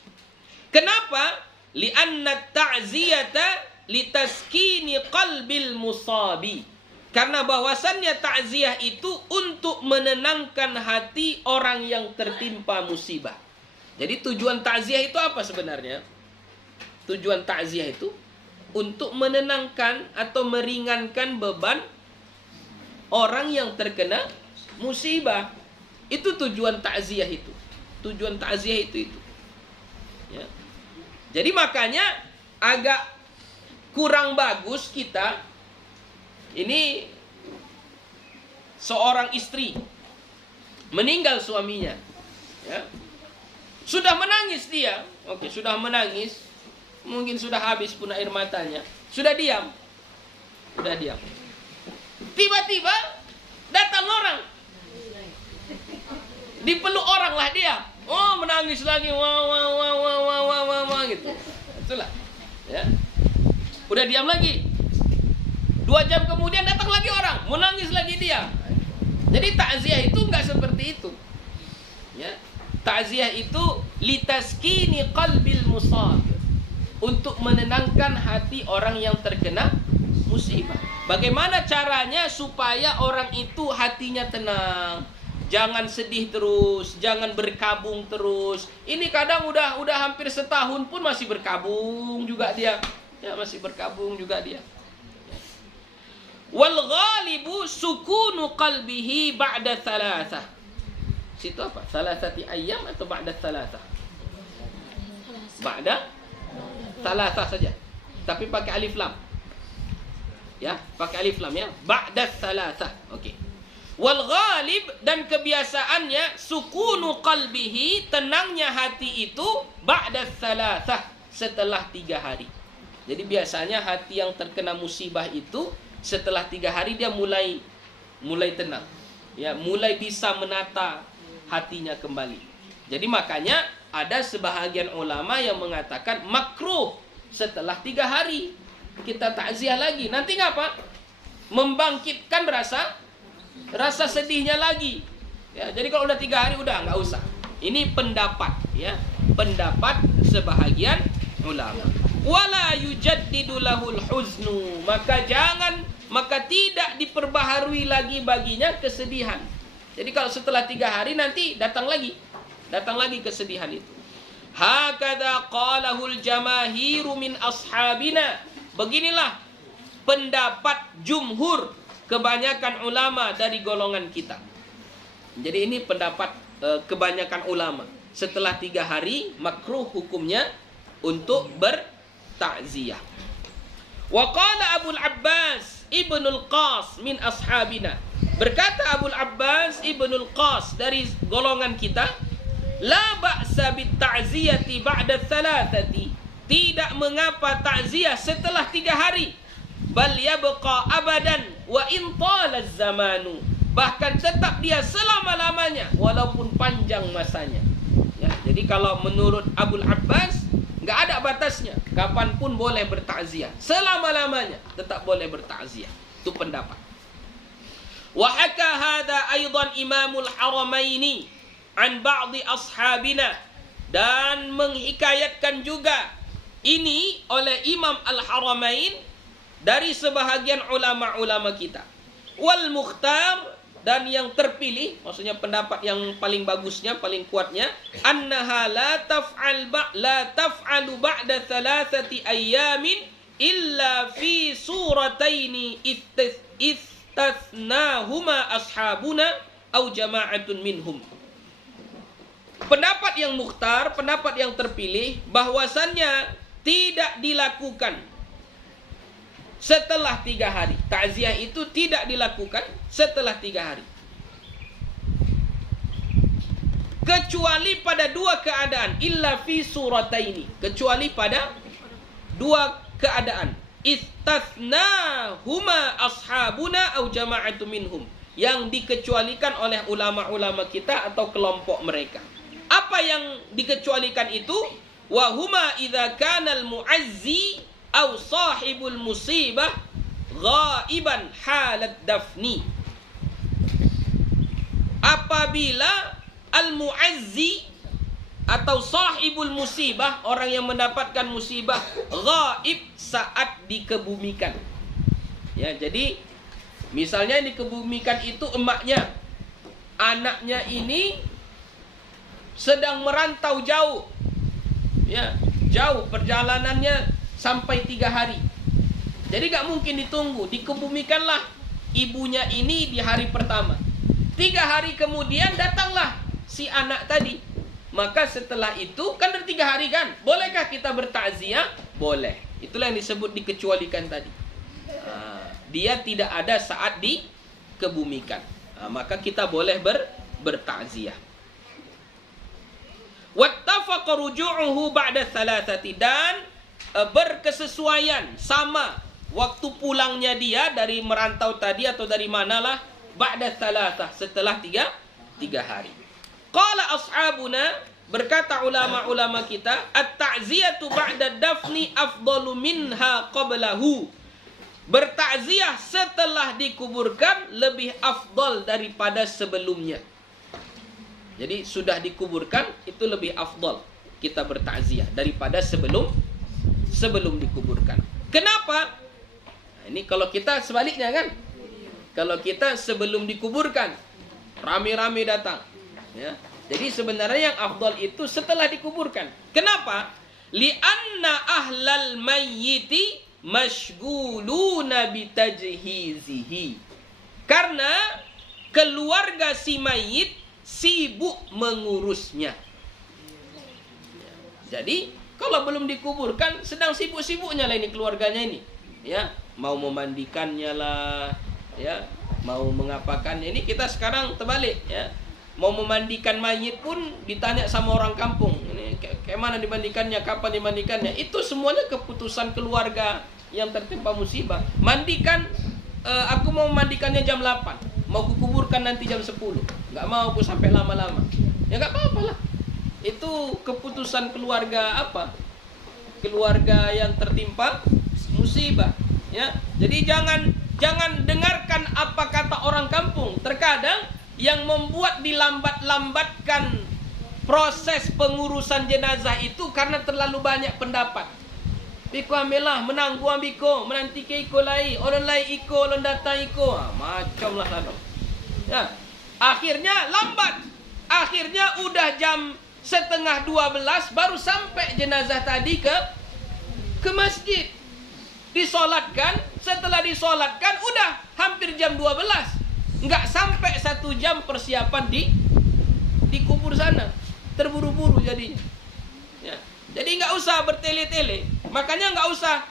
Kenapa? Li'anna ta'ziyata litaskini qalbil musabi. Karena bahwasannya ta'ziyah itu untuk menenangkan hati orang yang tertimpa musibah. Jadi tujuan ta'ziyah itu apa sebenarnya? Tujuan ta'ziyah itu untuk menenangkan atau meringankan beban orang yang terkena musibah. Itu tujuan ta'ziyah itu. Tujuan ta'ziyah itu. Ya. Jadi makanya agak kurang bagus kita, ini seorang istri meninggal suaminya, ya. Sudah menangis dia, oke, sudah menangis, mungkin sudah habis pun air matanya, sudah diam, tiba-tiba datang orang, dipeluk orang lah dia, oh menangis lagi, wah gitu, itulah, ya, udah diam lagi, 2 jam kemudian datang lagi orang, menangis lagi dia. Jadi takziah itu enggak seperti itu, ya. Takziah itu litaskini qalbil musab, untuk menenangkan hati orang yang terkena musibah. Bagaimana caranya supaya orang itu hatinya tenang, jangan sedih terus, jangan berkabung terus. Ini kadang udah hampir setahun pun masih berkabung juga dia, ya, masih berkabung juga dia. Wal ghalibu sukunu qalbihi ba'da 3. Situ apa? 3 ayyam atau ba'da 3? Ba'da 3 saja. Tapi pakai alif lam. Ya, pakai alif lam, ya. Ba'da 3. Okey. Wal ghalib, dan kebiasaannya sukunu qalbihi, tenangnya hati itu ba'da 3, setelah 3 hari. Jadi biasanya hati yang terkena musibah itu setelah 3 hari dia mulai tenang. Ya, mulai bisa menata hatinya kembali. Jadi makanya ada sebahagian ulama yang mengatakan makruh setelah 3 hari kita takziah lagi. Nanti ngapa? Membangkitkan rasa sedihnya lagi. Ya, jadi kalau udah 3 hari udah nggak usah. Ini pendapat, ya, pendapat sebahagian ulama. Wala yujaddidu lahul huznu, maka tidak diperbaharui lagi baginya kesedihan. Jadi kalau setelah 3 hari nanti datang lagi kesedihan itu. Hakadha qalahul jamahiru min ashabina. Beginilah pendapat jumhur, kebanyakan ulama dari golongan kita. Jadi ini pendapat kebanyakan ulama. Setelah 3 hari makruh hukumnya untuk ta'ziyah. Wa qala Abul Abbas Ibnul Qas min ashabina. Berkata Abul Abbas Ibnul Qas dari golongan kita, la ba'sa bit ta'ziyati ba'da thalathati. Tidak mengapa ta'ziyah setelah 3 hari. Bal yabqa abadan wa in talaz zamanu. Bahkan tetap dia selama-lamanya walaupun panjang masanya. Ya, jadi kalau menurut Abul Abbas enggak ada batasnya. Kapanpun boleh bertakziah. Selama-lamanya tetap boleh bertakziah. Itu pendapat. Wa haka hadha aidan Imamul Haramaini an ba'di ashabina. Dan menghikayatkan juga ini oleh Imam Al-Haramain dari sebahagian ulama-ulama kita. Wal mukhtar, dan yang terpilih, maksudnya pendapat yang paling bagusnya, paling kuatnya, annaha la taf'alu ba'da thalathati ayyamin illa fi surataini istathnahuma ashabuna au jama'atun minhum. Pendapat yang mukhtar, pendapat yang terpilih, bahwasannya tidak dilakukan setelah 3 hari. Takziah itu tidak dilakukan setelah 3 hari. Kecuali pada 2 keadaan. Illa fi surataini. Kecuali pada 2 keadaan. Istathnahuma ashabuna au jama'atu minhum. Yang dikecualikan oleh ulama-ulama kita atau kelompok mereka. Apa yang dikecualikan itu? Wa huma idza kana al-mu'azzi aw sahibul musibah ghaiban halat dafni. Apabila al-mu'azzi atau sahibul musibah, orang yang mendapatkan musibah, ghaib saat dikebumikan. Ya, jadi misalnya yang dikebumikan itu emaknya, anaknya ini sedang merantau jauh. Ya, jauh perjalanannya sampai 3 hari. Jadi gak mungkin ditunggu. Dikebumikanlah ibunya ini di hari pertama. 3 hari kemudian datanglah si anak tadi. Maka setelah itu kan dari 3 hari kan. Bolehkah kita bertakziah? Boleh. Itulah yang disebut dikecualikan tadi. Dia tidak ada saat dikebumikan. Maka kita boleh bertakziah. Wattafaqa ruju'uhu ba'da thalathati, dan berkesesuaian sama waktu pulangnya dia dari merantau tadi atau dari manalah, ba'da thalathah, setelah 3 hari. Qala ashabuna, berkata ulama-ulama kita, at-ta'ziyatu ba'da dafni afdalu minha qablahu. Bertakziah setelah dikuburkan lebih afdal daripada sebelumnya. Jadi sudah dikuburkan itu lebih afdal kita bertakziah daripada sebelum dikuburkan. Kenapa? Nah, ini kalau kita sebaliknya kan. Kalau kita sebelum dikuburkan, rame-rame datang. Ya. Jadi sebenarnya yang afdal itu setelah dikuburkan. Kenapa? Li'anna ahlal mayyiti mashghuluna bitajhizihi. Karena keluarga si mayit sibuk mengurusnya. Jadi kalau belum dikuburkan sedang sibuk-sibuknya lah ini keluarganya ini. Ya, mau memandikannya lah, ya, mau mengapakannya. Ini kita sekarang terbalik, ya. Mau memandikan mayit pun ditanya sama orang kampung. Ini kayak mana dimandikannya, kapan dimandikannya. Itu semuanya keputusan keluarga yang tertimpa musibah. Mandikan, aku mau memandikannya jam 8. Mau kukuburkan nanti jam 10. Enggak mau aku sampai lama-lama. Ya enggak apa-apa lah. Itu keputusan keluarga apa? Keluarga yang tertimpa musibah, ya. Jadi jangan dengarkan apa kata orang kampung. Terkadang yang membuat dilambat-lambatkan proses pengurusan jenazah itu karena terlalu banyak pendapat. Biko ambillah, menang gua biko, menanti ke iko lai, orang lai iko, orang datang iko. Macam lah lalu. Ya. Akhirnya lambat. Akhirnya udah jam 11:30 baru sampai jenazah tadi ke masjid. Disolatkan, setelah disolatkan udah hampir jam 12. Enggak sampai 1 jam persiapan dikubur sana. Terburu-buru jadinya. Ya. Jadi enggak usah bertele-tele. Makanya nggak usah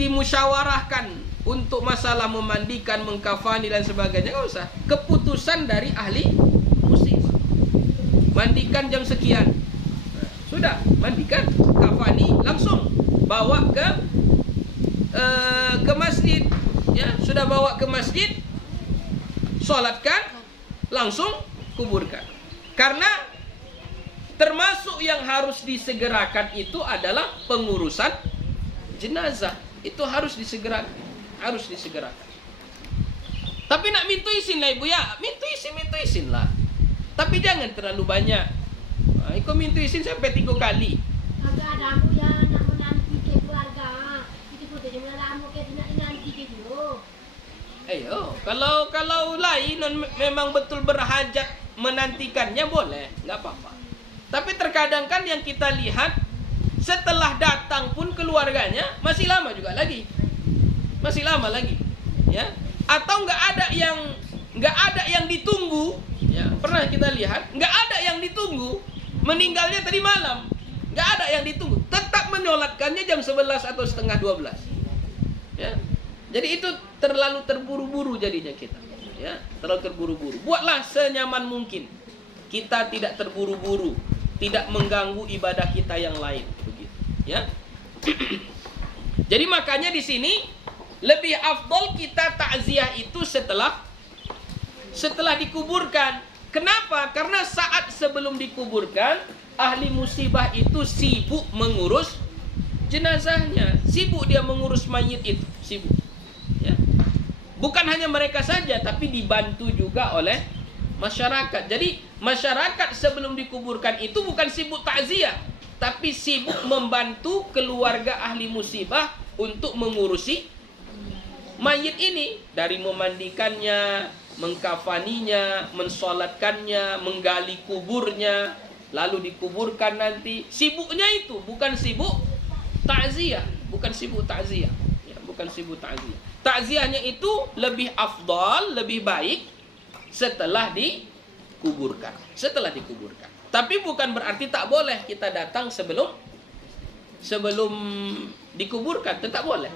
dimusyawarahkan untuk masalah memandikan, mengkafani dan sebagainya, nggak usah. Keputusan dari ahli musibah. Mandikan jam sekian. Sudah, mandikan, kafani, langsung bawa ke masjid. Ya, sudah bawa ke masjid, sholatkan, langsung kuburkan. Karena termasuk yang harus disegerakan itu adalah pengurusan jenazah. Itu harus disegerakan. Harus disegerakan. Tapi nak mintu isin lah ibu ya. Mintu isin lah. Tapi jangan terlalu banyak. Ikut mintu isin sampai 3 kali. Agak ada mu ya nak menanti ke keluarga. Itu pun jadi melamu ke nanti ke dulu. Ayo, kalau lain memang betul berhajat menantikannya boleh, nggak apa-apa. Tapi terkadang kan yang kita lihat setelah datang pun keluarganya masih lama juga lagi, masih lama lagi, ya. Atau nggak ada yang ditunggu, ya. Pernah kita lihat nggak ada yang ditunggu, meninggalnya tadi malam, nggak ada yang ditunggu, tetap menyolatkannya jam 11 atau setengah 12, ya. Jadi itu terlalu terburu-buru jadinya kita, ya. Terlalu terburu-buru. Buatlah senyaman mungkin. Kita tidak terburu-buru, tidak mengganggu ibadah kita yang lain, begitu, ya. Jadi makanya di sini lebih afdol kita takziah itu setelah dikuburkan. Kenapa? Karena saat sebelum dikuburkan, ahli musibah itu sibuk mengurus jenazahnya, sibuk dia mengurus mayit itu, sibuk. Ya. Bukan hanya mereka saja, tapi dibantu juga oleh masyarakat. Jadi masyarakat sebelum dikuburkan itu bukan sibuk takziah, tapi sibuk membantu keluarga ahli musibah untuk mengurusi mayit ini, dari memandikannya, mengkafaninya, mensolatkannya, menggali kuburnya, lalu dikuburkan nanti. Sibuknya itu bukan sibuk takziah, bukan sibuk takziah, ya, bukan sibuk takziah. Takziahnya itu lebih afdal, lebih baik setelah dikuburkan. Setelah dikuburkan. Tapi bukan berarti tak boleh kita datang sebelum dikuburkan, tetap boleh.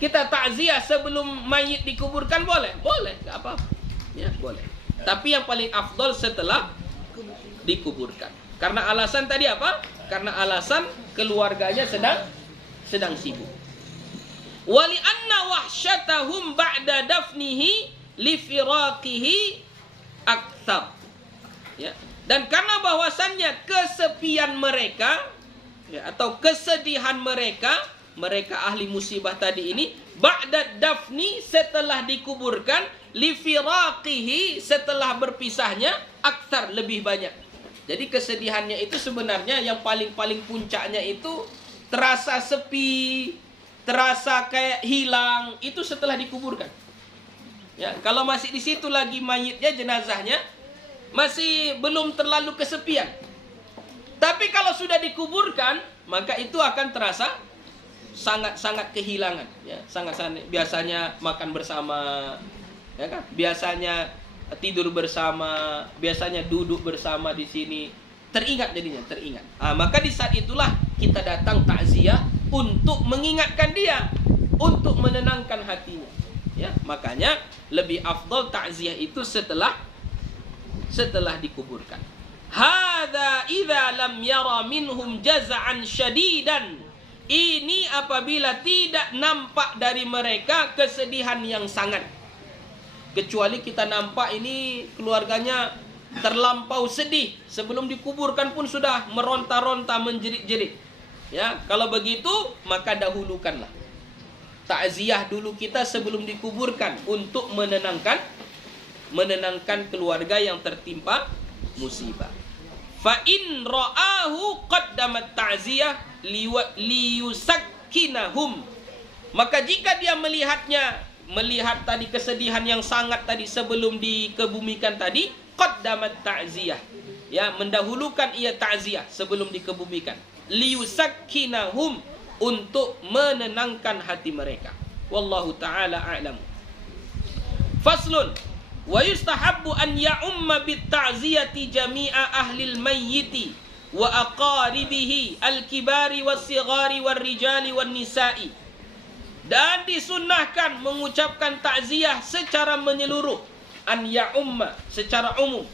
Kita takziah sebelum mayit dikuburkan boleh, enggak apa-apa. Ya, boleh. Tapi yang paling afdal setelah dikuburkan. Karena alasan tadi apa? Karena alasan keluarganya sedang sibuk. Wali anna wahsyatahum ba'da dafnihi li firaqihi aktsar. Ya. Dan karena bahwasannya kesepian mereka, ya, atau kesedihan mereka ahli musibah tadi ini, ba'da dafni, setelah dikuburkan, li firaqihi, setelah berpisahnya, aktsar, lebih banyak. Jadi kesedihannya itu sebenarnya yang paling puncaknya itu terasa sepi, terasa kayak hilang, itu setelah dikuburkan. Ya, kalau masih di situ lagi mayitnya, jenazahnya, masih belum terlalu kesepian. Tapi kalau sudah dikuburkan, maka itu akan terasa sangat kehilangan. Ya, sangat. Biasanya makan bersama, ya kan? Biasanya tidur bersama, biasanya duduk bersama di sini. Teringat jadinya, teringat. Maka di saat itulah kita datang takziah untuk mengingatkan dia, untuk menenangkan hatinya. Ya, makanya lebih afdal takziah itu setelah dikuburkan. Hadza idza lam yara minhum jaz'an syadidan. Ini apabila tidak nampak dari mereka kesedihan yang sangat. Kecuali kita nampak ini keluarganya terlampau sedih, sebelum dikuburkan pun sudah meronta-ronta, menjerit-jerit. Ya, kalau begitu maka dahulukanlah takziah dulu kita sebelum dikuburkan untuk menenangkan keluarga yang tertimpa musibah. Fa in ra'ahu qaddamat ta'ziyah liyusakkinahum. Maka jika dia melihat tadi kesedihan yang sangat tadi sebelum dikebumikan tadi, qaddamat ta'ziyah, ya, mendahulukan ia ta'ziyah sebelum dikebumikan, liyusakkinahum, untuk menenangkan hati mereka. Wallahu ta'ala a'lam. Faslun, wa yustahabbu an ya'umma bit ta'ziyati jami'a ahlil mayyiti wa aqaribihi al-kibari was-sighari war-rijali wan-nisa'i. Dan disunnahkan mengucapkan takziah secara menyeluruh, an ya'umma, secara umum.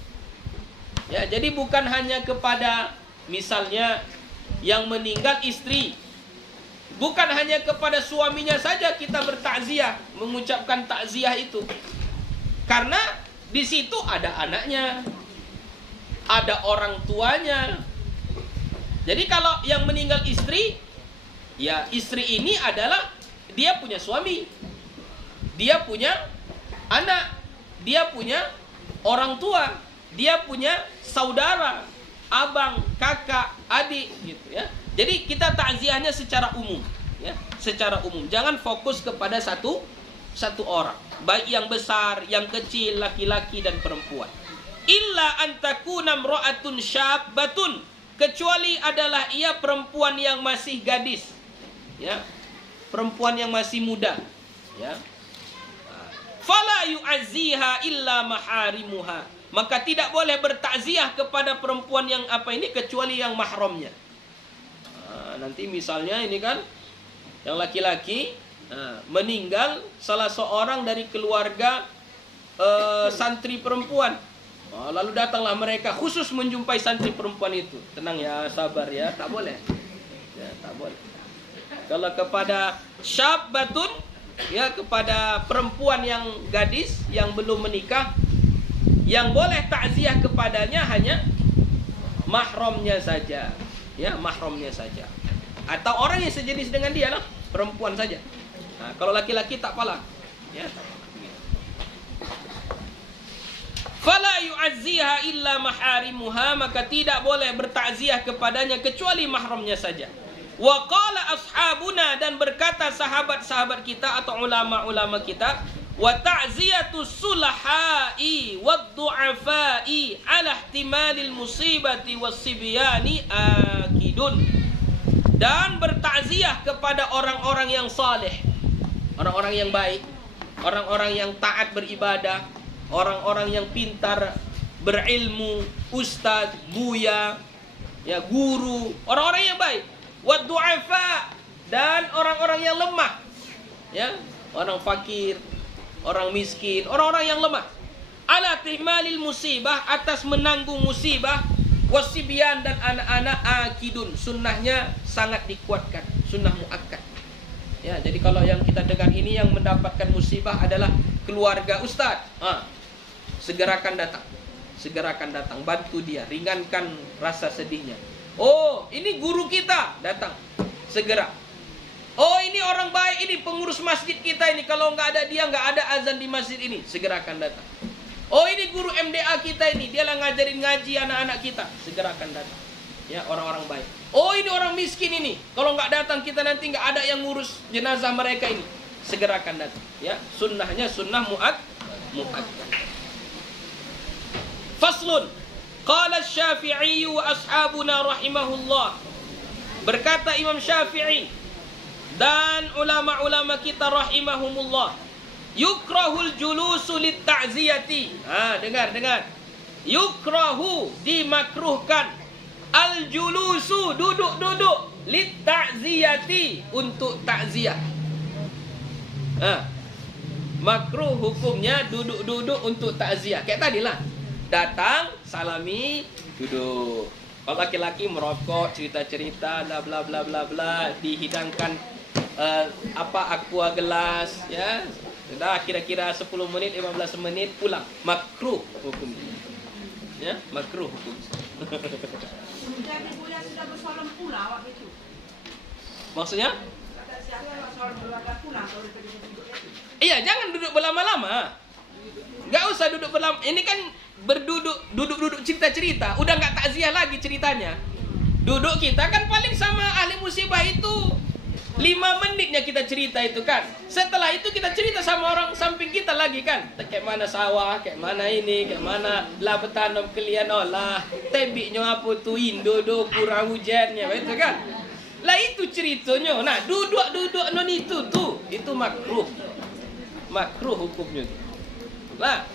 Ya, jadi bukan hanya kepada misalnya yang meninggal istri, bukan hanya kepada suaminya saja kita bertakziah, mengucapkan takziah itu. Karena di situ ada anaknya, ada orang tuanya. Jadi kalau yang meninggal istri, ya istri ini adalah dia punya suami, dia punya anak, dia punya orang tua, dia punya saudara, abang, kakak, adik, gitu ya. Jadi kita takziahnya secara umum, ya, secara umum. Jangan fokus kepada satu orang, baik yang besar, yang kecil, laki-laki dan perempuan. Illa an takuna imra'atun syabbatun, kecuali adalah ia perempuan yang masih gadis, ya, perempuan yang masih muda, ya. Fala yu'azziha illa maharimuha, maka tidak boleh bertakziah kepada perempuan yang kecuali yang mahramnya. Nanti misalnya ini kan yang laki-laki meninggal salah seorang dari keluarga santri perempuan. Lalu datanglah mereka khusus menjumpai santri perempuan itu. Tenang ya, sabar ya, tak boleh. Ya, tak boleh. Kalau kepada syabbatun, ya, kepada perempuan yang gadis yang belum menikah, yang boleh takziah kepadanya hanya mahramnya saja, ya, mahramnya saja, atau orang yang sejenis dengan dia lah, perempuan saja. Nah, kalau laki-laki tak apalah, ya. Fala yu'azziha illa maharimuha, maka tidak boleh bertakziah kepadanya kecuali mahramnya saja. Wa qala ashabuna, dan berkata sahabat-sahabat kita atau ulama-ulama kita, wa ta'ziyatu sulahai wad du'afai ala ihtimalil musibati was-sibyani akidun. Dan bertakziah kepada orang-orang yang saleh, orang-orang yang baik, orang-orang yang taat beribadah, orang-orang yang pintar berilmu, ustaz, buya, ya, guru, orang-orang yang baik. Wad du'afa, dan orang-orang yang lemah, ya, orang fakir, orang miskin, orang-orang yang lemah. Ala tihmalil musibah, atas menanggung musibah, wasibyan, dan anak-anak akidun, sunnahnya sangat dikuatkan, sunnah muakkad. Ya, jadi kalau yang kita dengar ini yang mendapatkan musibah adalah keluarga ustaz, segerakan datang, segerakan datang, bantu dia, ringankan rasa sedihnya. Oh, ini guru kita, datang segera. Oh, ini orang baik, ini pengurus masjid kita ini, kalau nggak ada dia nggak ada azan di masjid ini, segerakan datang. Oh, ini guru MDA kita ini, dia lah ngajarin ngaji anak-anak kita, segerakan datang. Ya, orang-orang baik. Oh, ini orang miskin ini, kalau nggak datang kita nanti nggak ada yang ngurus jenazah mereka ini, segerakan datang. Ya, sunnahnya sunnah mu'akkad. Faslun. Qala Syafi'i wa ashabuna rahimahullah. Berkata Imam Syafi'i dan ulama-ulama kita rahimahumullah, yukrahul julusu lit ta'ziyati. Dengar. Yukrahu, dimakruhkan, al julusu, duduk-duduk, lit ta'ziyati, untuk takziah. Makruh hukumnya duduk-duduk untuk takziah. Kayak tadi lah, datang, salami, duduk. Kalau laki-laki merokok, cerita-cerita, bla bla bla bla bla, dihidangkan aqua gelas, ya. Sudah kira-kira 10 menit, 15 menit pulang. Makruh hukumnya. Ya, makruh hukum. Jadi Buya sudah bersolat pula waktu itu. Maksudnya? Kata siapa bersolat berlaga pulang kalau duduk itu. Iya, jangan duduk berlama-lama. Enggak usah duduk berlama. Ini kan duduk cerita-cerita. Udah enggak takziah lagi ceritanya. Duduk kita kan paling sama ahli musibah itu 5 menitnya kita cerita itu kan. Setelah itu kita cerita sama orang samping kita lagi kan. Kayak mana sawah, kayak mana ini, kayak mana lah bertanam kalian, lah tebiknya apa tu Indo do kurang hujannya, itu kan. Lah itu ceritanya. Nah, duduk non itu tuh, itu makruh. Makruh hukumnya. Lah.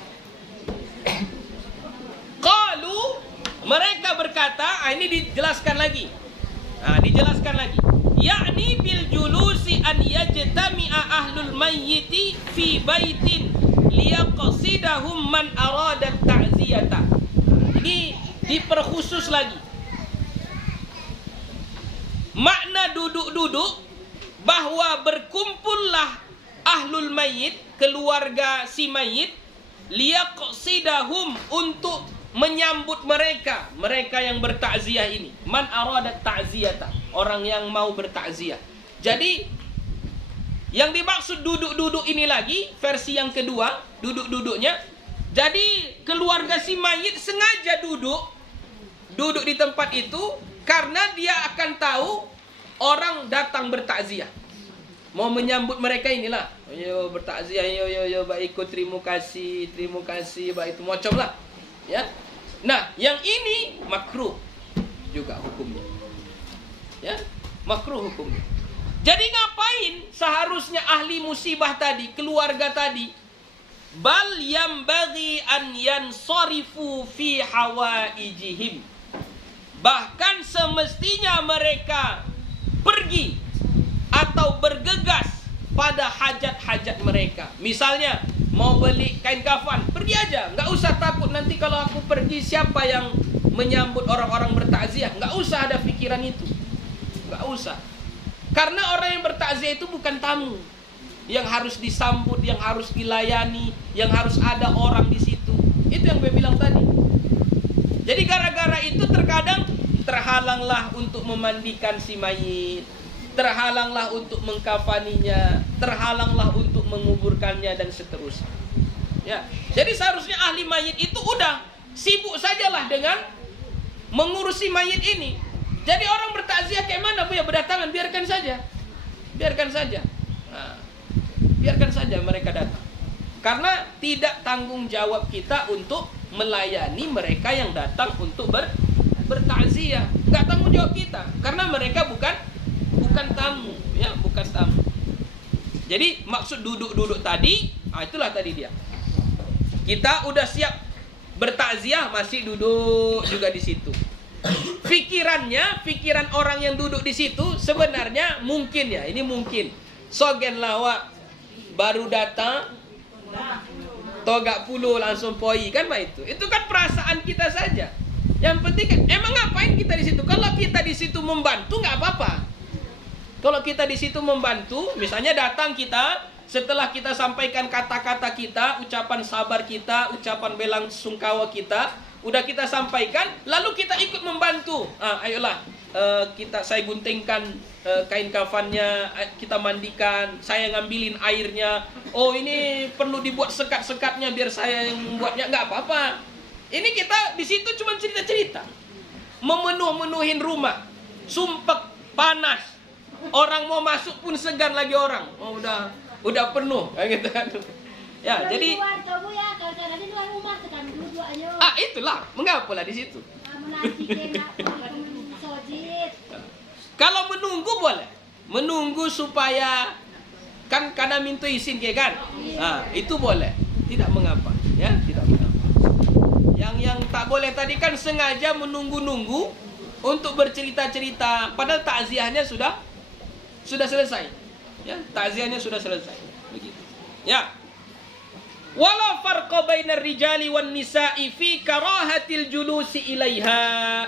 Qalu, Mereka berkata, ini dijelaskan lagi. Dijelaskan lagi. Yakni bil julusi an yajtami'a ahlul mayyiti fi baitin liyaqsidahum man arada ta'ziyata. Ini diperkhusus lagi. Makna duduk-duduk bahwa berkumpullah ahlul mayyit, keluarga si mayyit, liyaqsidahum, untuk menyambut mereka yang bertakziah ini. Man aradat ta'ziyata, orang yang mau bertakziah. Jadi yang dimaksud duduk-duduk ini lagi, versi yang kedua, duduk-duduknya. Jadi keluarga si mayit sengaja duduk di tempat itu karena dia akan tahu orang datang bertakziah. Mau menyambut mereka inilah. Yo bertakziah, yo baik, terima kasih, baik itu macam lah. Ya. Nah, yang ini makruh juga hukumnya. Ya, makruh hukumnya. Jadi ngapain seharusnya ahli musibah tadi, keluarga tadi, bal yambaghi an yansarifu fi hawaijihim. Bahkan semestinya mereka pergi atau bergegas pada hajat-hajat mereka. Misalnya mau beli kain kafan, pergi aja, nggak usah takut nanti kalau aku pergi siapa yang menyambut orang-orang bertakziah. Nggak usah ada pikiran itu, nggak usah. Karena orang yang bertakziah itu bukan tamu yang harus disambut, yang harus dilayani, yang harus ada orang di situ. Itu yang gue bilang tadi. Jadi gara-gara itu terkadang terhalanglah untuk memandikan si mayit, terhalanglah untuk mengkafaninya, terhalanglah untuk menguburkannya, dan seterusnya. Ya, jadi seharusnya ahli mayit itu udah sibuk sajalah dengan mengurusi mayit ini. Jadi orang bertakziah kayak mana Bu ya, berdatangan, biarkan saja. Biarkan saja. Nah, biarkan saja mereka datang. Karena tidak tanggung jawab kita untuk melayani mereka yang datang untuk bertakziah. Enggak tanggung jawab kita, karena mereka bukan tamu, ya, bukan tamu. Jadi maksud duduk-duduk tadi, itulah tadi dia. Kita udah siap bertakziah, masih duduk juga di situ. Pikiran orang yang duduk di situ sebenarnya mungkin ya, ini mungkin sogen lawak baru datang togak puluh langsung poi kan, itu kan perasaan kita saja. Yang penting kan, emang ngapain kita di situ? Kalau kita di situ membantu nggak apa-apa. Kalau kita di situ membantu, misalnya datang kita, setelah kita sampaikan kata-kata kita, ucapan sabar kita, ucapan bela sungkawa kita, udah kita sampaikan, lalu kita ikut membantu. Ayolah, saya guntingkan kain kafannya, kita mandikan, saya ngambilin airnya. Oh, ini perlu dibuat sekat-sekatnya biar saya yang membuatnya. Nggak apa-apa. Ini kita di situ cuma cerita-cerita, memenuhin rumah, sumpek, panas. Orang mau masuk pun segan lagi orang. Oh, udah penuh kayak gitu kan. Ya, jadi itulah mengapa lah di situ. Kalau menunggu boleh. Menunggu supaya kan karena minta izin kan. Itu boleh. Tidak mengapa, ya, tidak mengapa. Yang tak boleh tadi kan sengaja menunggu-nunggu untuk bercerita-cerita padahal takziahnya sudah selesai. Ya, takziahnya sudah selesai. Begitu. Ya. Wala farqa bainar rijali wan nisa'i fi karahatil julusi ilaiha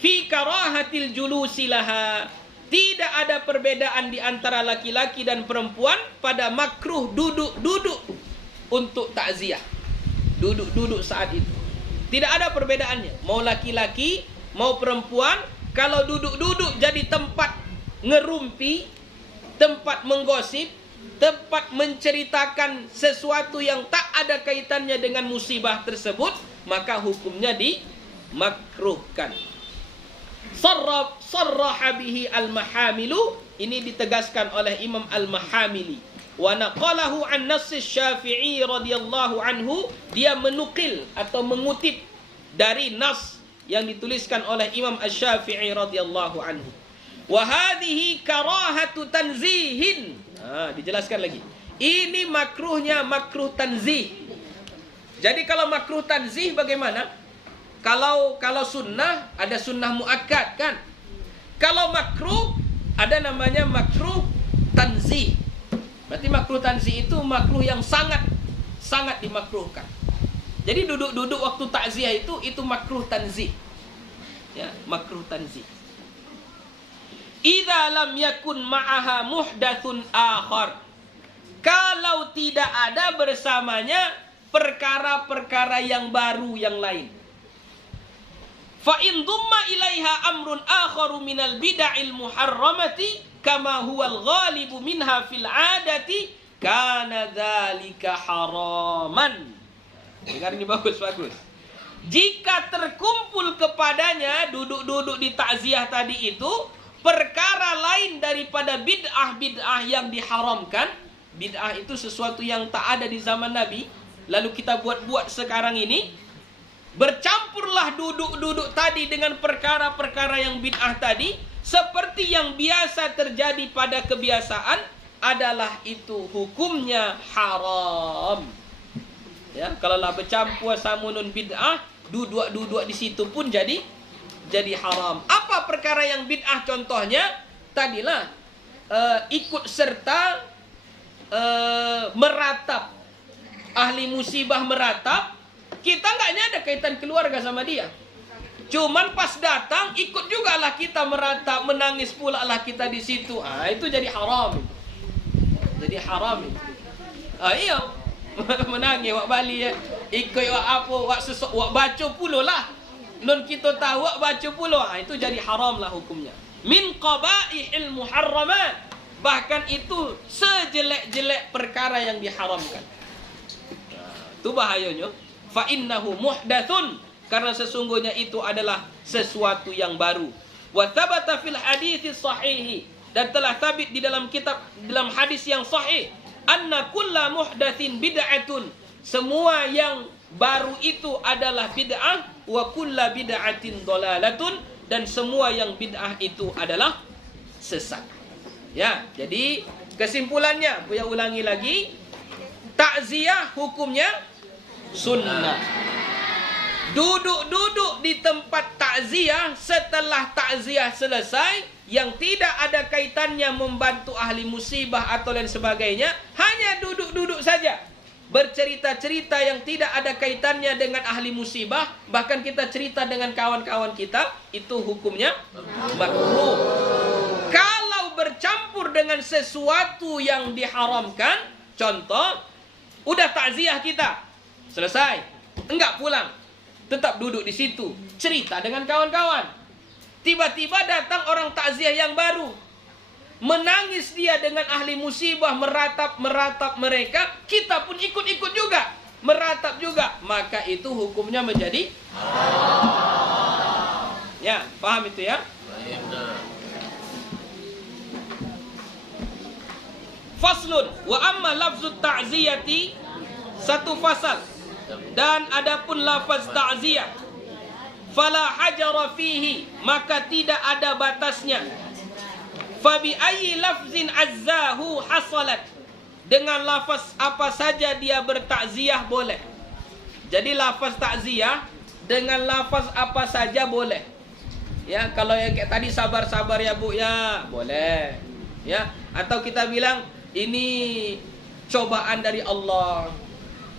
fi karahatil julusi laha. Tidak ada perbedaan di antara laki-laki dan perempuan pada makruh duduk-duduk untuk takziah. Duduk-duduk saat itu. Tidak ada perbedaannya. Mau laki-laki, mau perempuan, kalau duduk-duduk jadi tempat ngerumpi, tempat menggosip, tempat menceritakan sesuatu yang tak ada kaitannya dengan musibah tersebut, maka hukumnya dimakruhkan. Sarraha bihi al-mahamilu, ini ditegaskan oleh Imam al-Mahamili. Wa naqalahu an nass Syafi'i radhiyallahu anhu, dia menukil atau mengutip dari nas yang dituliskan oleh Imam Asy-Syafi'i radhiyallahu anhu. Wa hadhihi karahatu tanzihin. Dijelaskan lagi. Ini makruhnya makruh tanzih. Jadi kalau makruh tanzih bagaimana? Kalau sunnah ada sunnah muakkad kan. Kalau makruh ada namanya makruh tanzih. Berarti makruh tanzih itu makruh yang sangat dimakruhkan. Jadi duduk-duduk waktu takziah itu makruh tanzih. Ya, makruh tanzih. Idza lam yakun ma'aha muhdatsun akhar. Kalau tidak ada bersamanya perkara-perkara yang baru yang lain. Fa in dhumma ilaiha amrun akharu minal bid'il muharramati kama huwal ghalibu minha fil 'adati kana dzalika haraman. Dengar ini bagus. Jika terkumpul kepadanya duduk-duduk di takziah tadi itu perkara lain daripada bid'ah yang diharamkan. Bid'ah itu sesuatu yang tak ada di zaman Nabi, lalu kita buat sekarang ini. Bercampurlah duduk-duduk tadi dengan perkara-perkara yang bid'ah tadi, seperti yang biasa terjadi pada kebiasaan, adalah itu hukumnya haram. Ya, kalaulah bercampur samunun bid'ah, duduk di situ pun jadi haram. Apa perkara yang bid'ah contohnya? Tadilah ikut serta meratap. Ahli musibah meratap, kita enggaknya ada kaitan keluarga sama dia. Cuman pas datang ikut jugalah kita meratap, menangis pula lah kita di situ. Itu jadi haram. Jadi haram itu. Iya. Menangis wak bali ya. Ikut wak apa, wak baca pula lah. Non kita tahu baca pula, itu jadi haram lah hukumnya. Min qabaihil muharramat. Bahkan itu sejelek-jelek perkara yang diharamkan. Itu bahayanya. Fa innahu muhdatsun, karena sesungguhnya itu adalah sesuatu yang baru. Wa thabata fil hadits sahih, dan telah sabit di dalam hadis yang sahih, anna kulla muhdatsin bid'atun, semua yang baru itu adalah bid'ah, wa kulla bid'atin dhalalatun, dan semua yang bid'ah itu adalah sesat. Ya, jadi kesimpulannya, Buya ulangi lagi, takziah hukumnya sunnah. Duduk-duduk di tempat takziah setelah takziah selesai yang tidak ada kaitannya membantu ahli musibah atau lain sebagainya, hanya duduk-duduk saja, bercerita-cerita yang tidak ada kaitannya dengan ahli musibah, bahkan kita cerita dengan kawan-kawan kita, itu hukumnya makruh. Kalau bercampur dengan sesuatu yang diharamkan, contoh, udah takziah kita selesai, enggak pulang, tetap duduk di situ, cerita dengan kawan-kawan. Tiba-tiba datang orang takziah yang baru, menangis dia dengan ahli musibah, meratap mereka, kita pun ikut-ikut juga, meratap juga, maka itu hukumnya menjadi ya, paham itu ya? Faslun wa amma lafzut ta'ziyati, satu fasal. Dan adapun lafaz ta'ziyah, fala hajara fihi, maka tidak ada batasnya. Fa bi ayyi lafzin azzahu hasalat, dengan lafaz apa saja dia bertakziah boleh. Jadi lafaz takziah dengan lafaz apa saja boleh. Ya, kalau yang kayak tadi sabar-sabar ya Bu ya, boleh. Ya, atau kita bilang ini cobaan dari Allah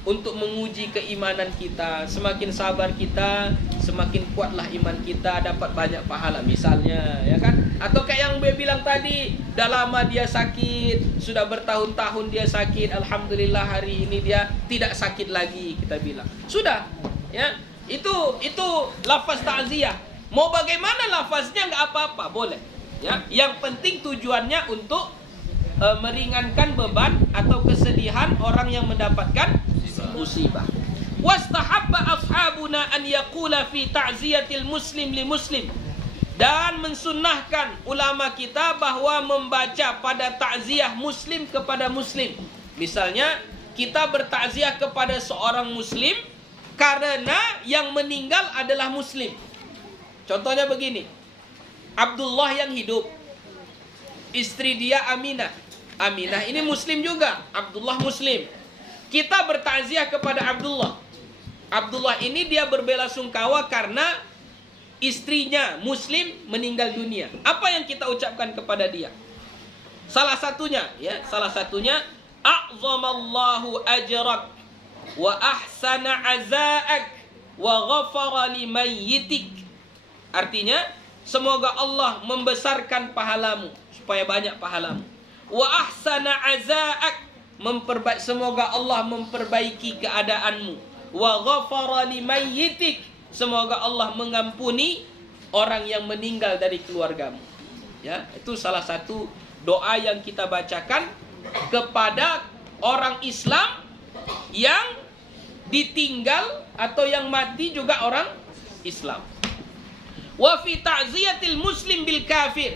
untuk menguji keimanan kita. Semakin sabar kita, semakin kuatlah iman kita, dapat banyak pahala misalnya, ya kan? Atau kayak yang dia bilang tadi, dah lama dia sakit, sudah bertahun-tahun dia sakit, alhamdulillah hari ini dia tidak sakit lagi, kita bilang. Sudah, ya. Itu lafaz takziah. Mau bagaimana lafaznya enggak apa-apa, boleh. Ya, yang penting tujuannya untuk meringankan beban atau kesedihan orang yang mendapatkan musibah. Wastahabba ashabuna an yaqula fi ta'ziyatil muslim li muslim, dan mensunnahkan ulama kita bahwa membaca pada takziah muslim kepada muslim. Misalnya kita bertakziah kepada seorang muslim karena yang meninggal adalah muslim. Contohnya begini, Abdullah yang hidup, istri dia Aminah. Aminah ini muslim juga, Abdullah muslim. Kita bertakziah kepada Abdullah. Abdullah ini dia berbelasungkawa karena istrinya Muslim meninggal dunia. Apa yang kita ucapkan kepada dia? Salah satunya, a'zamallahu ajrak wa ahsana azaak wa ghafara limayyitik. Artinya, semoga Allah membesarkan pahalamu, supaya banyak pahalamu. Wa ahsana azaak, semoga Allah memperbaiki keadaanmu. Wa ghafara limayyitik, semoga Allah mengampuni orang yang meninggal dari keluargamu. Ya, itu salah satu doa yang kita bacakan kepada orang Islam yang ditinggal atau yang mati juga orang Islam. Wa fi ta'ziyatil muslim bil kafir.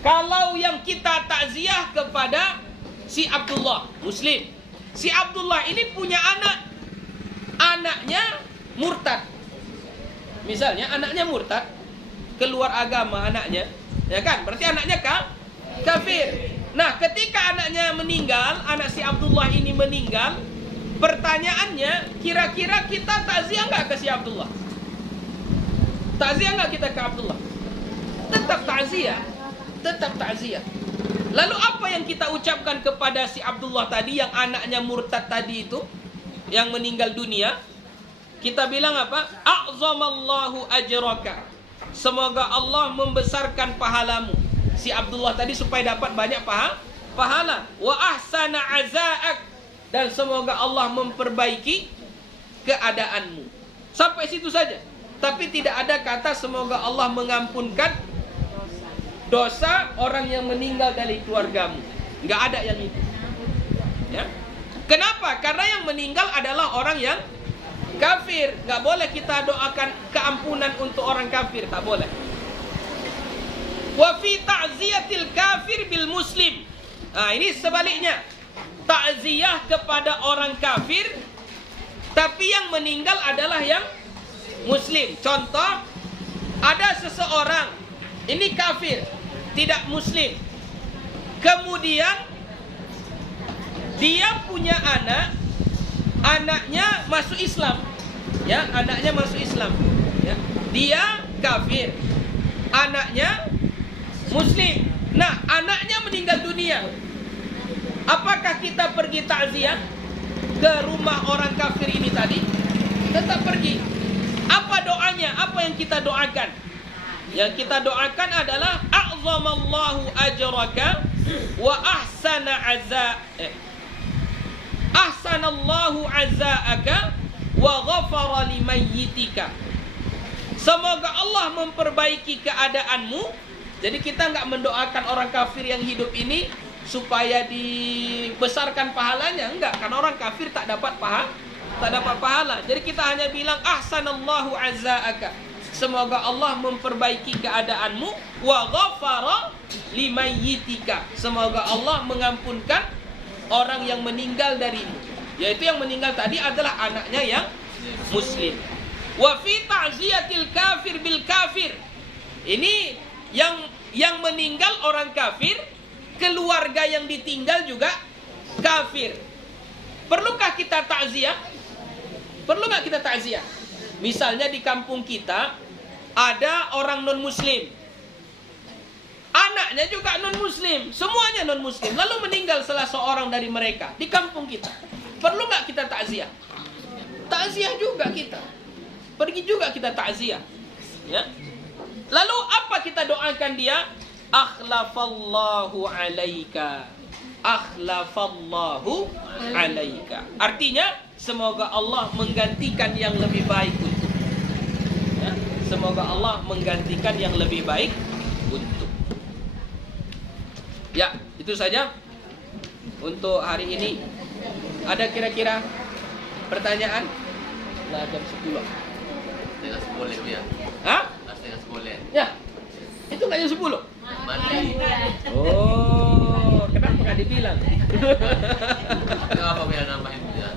Kalau yang kita takziah kepada si Abdullah, Muslim. Si Abdullah ini punya anak. Anaknya murtad. Misalnya anaknya murtad, keluar agama anaknya, ya kan? Berarti anaknya kafir. Nah, ketika anaknya meninggal, anak si Abdullah ini meninggal, pertanyaannya, kira-kira kita takziah nggak ke si Abdullah? Takziah nggak kita ke Abdullah? Tetap takziah. Tetap takziah. Lalu apa yang kita ucapkan kepada si Abdullah tadi, yang anaknya murtad tadi itu, yang meninggal dunia? Kita bilang apa? A'zamallahu ajraka. Semoga Allah membesarkan pahalamu. Si Abdullah tadi supaya dapat banyak pahala. Wa ahsana azaak. Dan semoga Allah memperbaiki keadaanmu. Sampai situ saja. Tapi tidak ada kata semoga Allah mengampunkan dosa orang yang meninggal dari keluargamu. Nggak ada yang itu. Ya. Kenapa? Karena yang meninggal adalah orang yang kafir. Nggak boleh kita doakan keampunan untuk orang kafir. Tak boleh. Wa fi ta'ziyatil kafir bil muslim. Nah, ini sebaliknya. Ta'ziyah kepada orang kafir, tapi yang meninggal adalah yang muslim. Contoh, ada seseorang, ini kafir, tidak muslim. Kemudian dia punya anak, anaknya masuk Islam. Ya, anaknya masuk Islam. Ya. Dia kafir, anaknya muslim. Nah, anaknya meninggal dunia. Apakah kita pergi takziah ke rumah orang kafir ini tadi? Tetap pergi. Apa doanya? Apa yang kita doakan? Yang kita doakan adalah a'zamallahu ajraka wa ahsanallahu azaaka wa ghafara limayyitika. Semoga Allah memperbaiki keadaanmu. Jadi kita enggak mendoakan orang kafir yang hidup ini supaya dibesarkan pahalanya, enggak, karena orang kafir tak dapat pahala. Jadi kita hanya bilang ahsanallahu azaaka. Semoga Allah memperbaiki keadaanmu wa ghafara limayyitika. Semoga Allah mengampunkan orang yang meninggal darimu. Yaitu yang meninggal tadi adalah anaknya yang muslim. Wa fi ta'ziyatil kafir bil kafir. Ini yang meninggal orang kafir, keluarga yang ditinggal juga kafir. Perlukah kita takziah? Perlu nggak kita takziah? Misalnya di kampung kita ada orang non muslim, anaknya juga non muslim, semuanya non muslim, lalu meninggal salah seorang dari mereka di kampung kita. Perlu nggak kita takziah? Takziah juga kita. Pergi juga kita takziah. Ya. Lalu apa kita doakan dia? Akhlafallahu alaika. Akhlafallahu alaika. Artinya semoga Allah menggantikan yang lebih baik untuk. Ya, semoga Allah menggantikan yang lebih baik untuk. Ya, itu saja untuk hari ini. Ada kira-kira pertanyaan? Nah, jam 10. Setengah 10 ya. Hah? Setengah 10. Ya. Itu nggak jam 10? Mandi. Oh, kenapa nggak dibilang? Kenapa biar nambahin ya?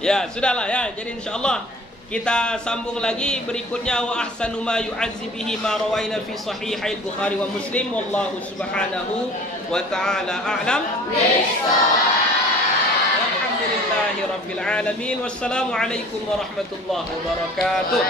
Ya, sudahlah ya. Jadi insyaallah kita sambung lagi berikutnya. Wa ahsanu ma yu'azzi bihi ma rawaina fi sahihai Bukhari wa Muslim. Wallahu subhanahu wa ta'ala a'lam. Walhamdulillahirabbil alamin. Wassalamualaikum warahmatullahi wabarakatuh.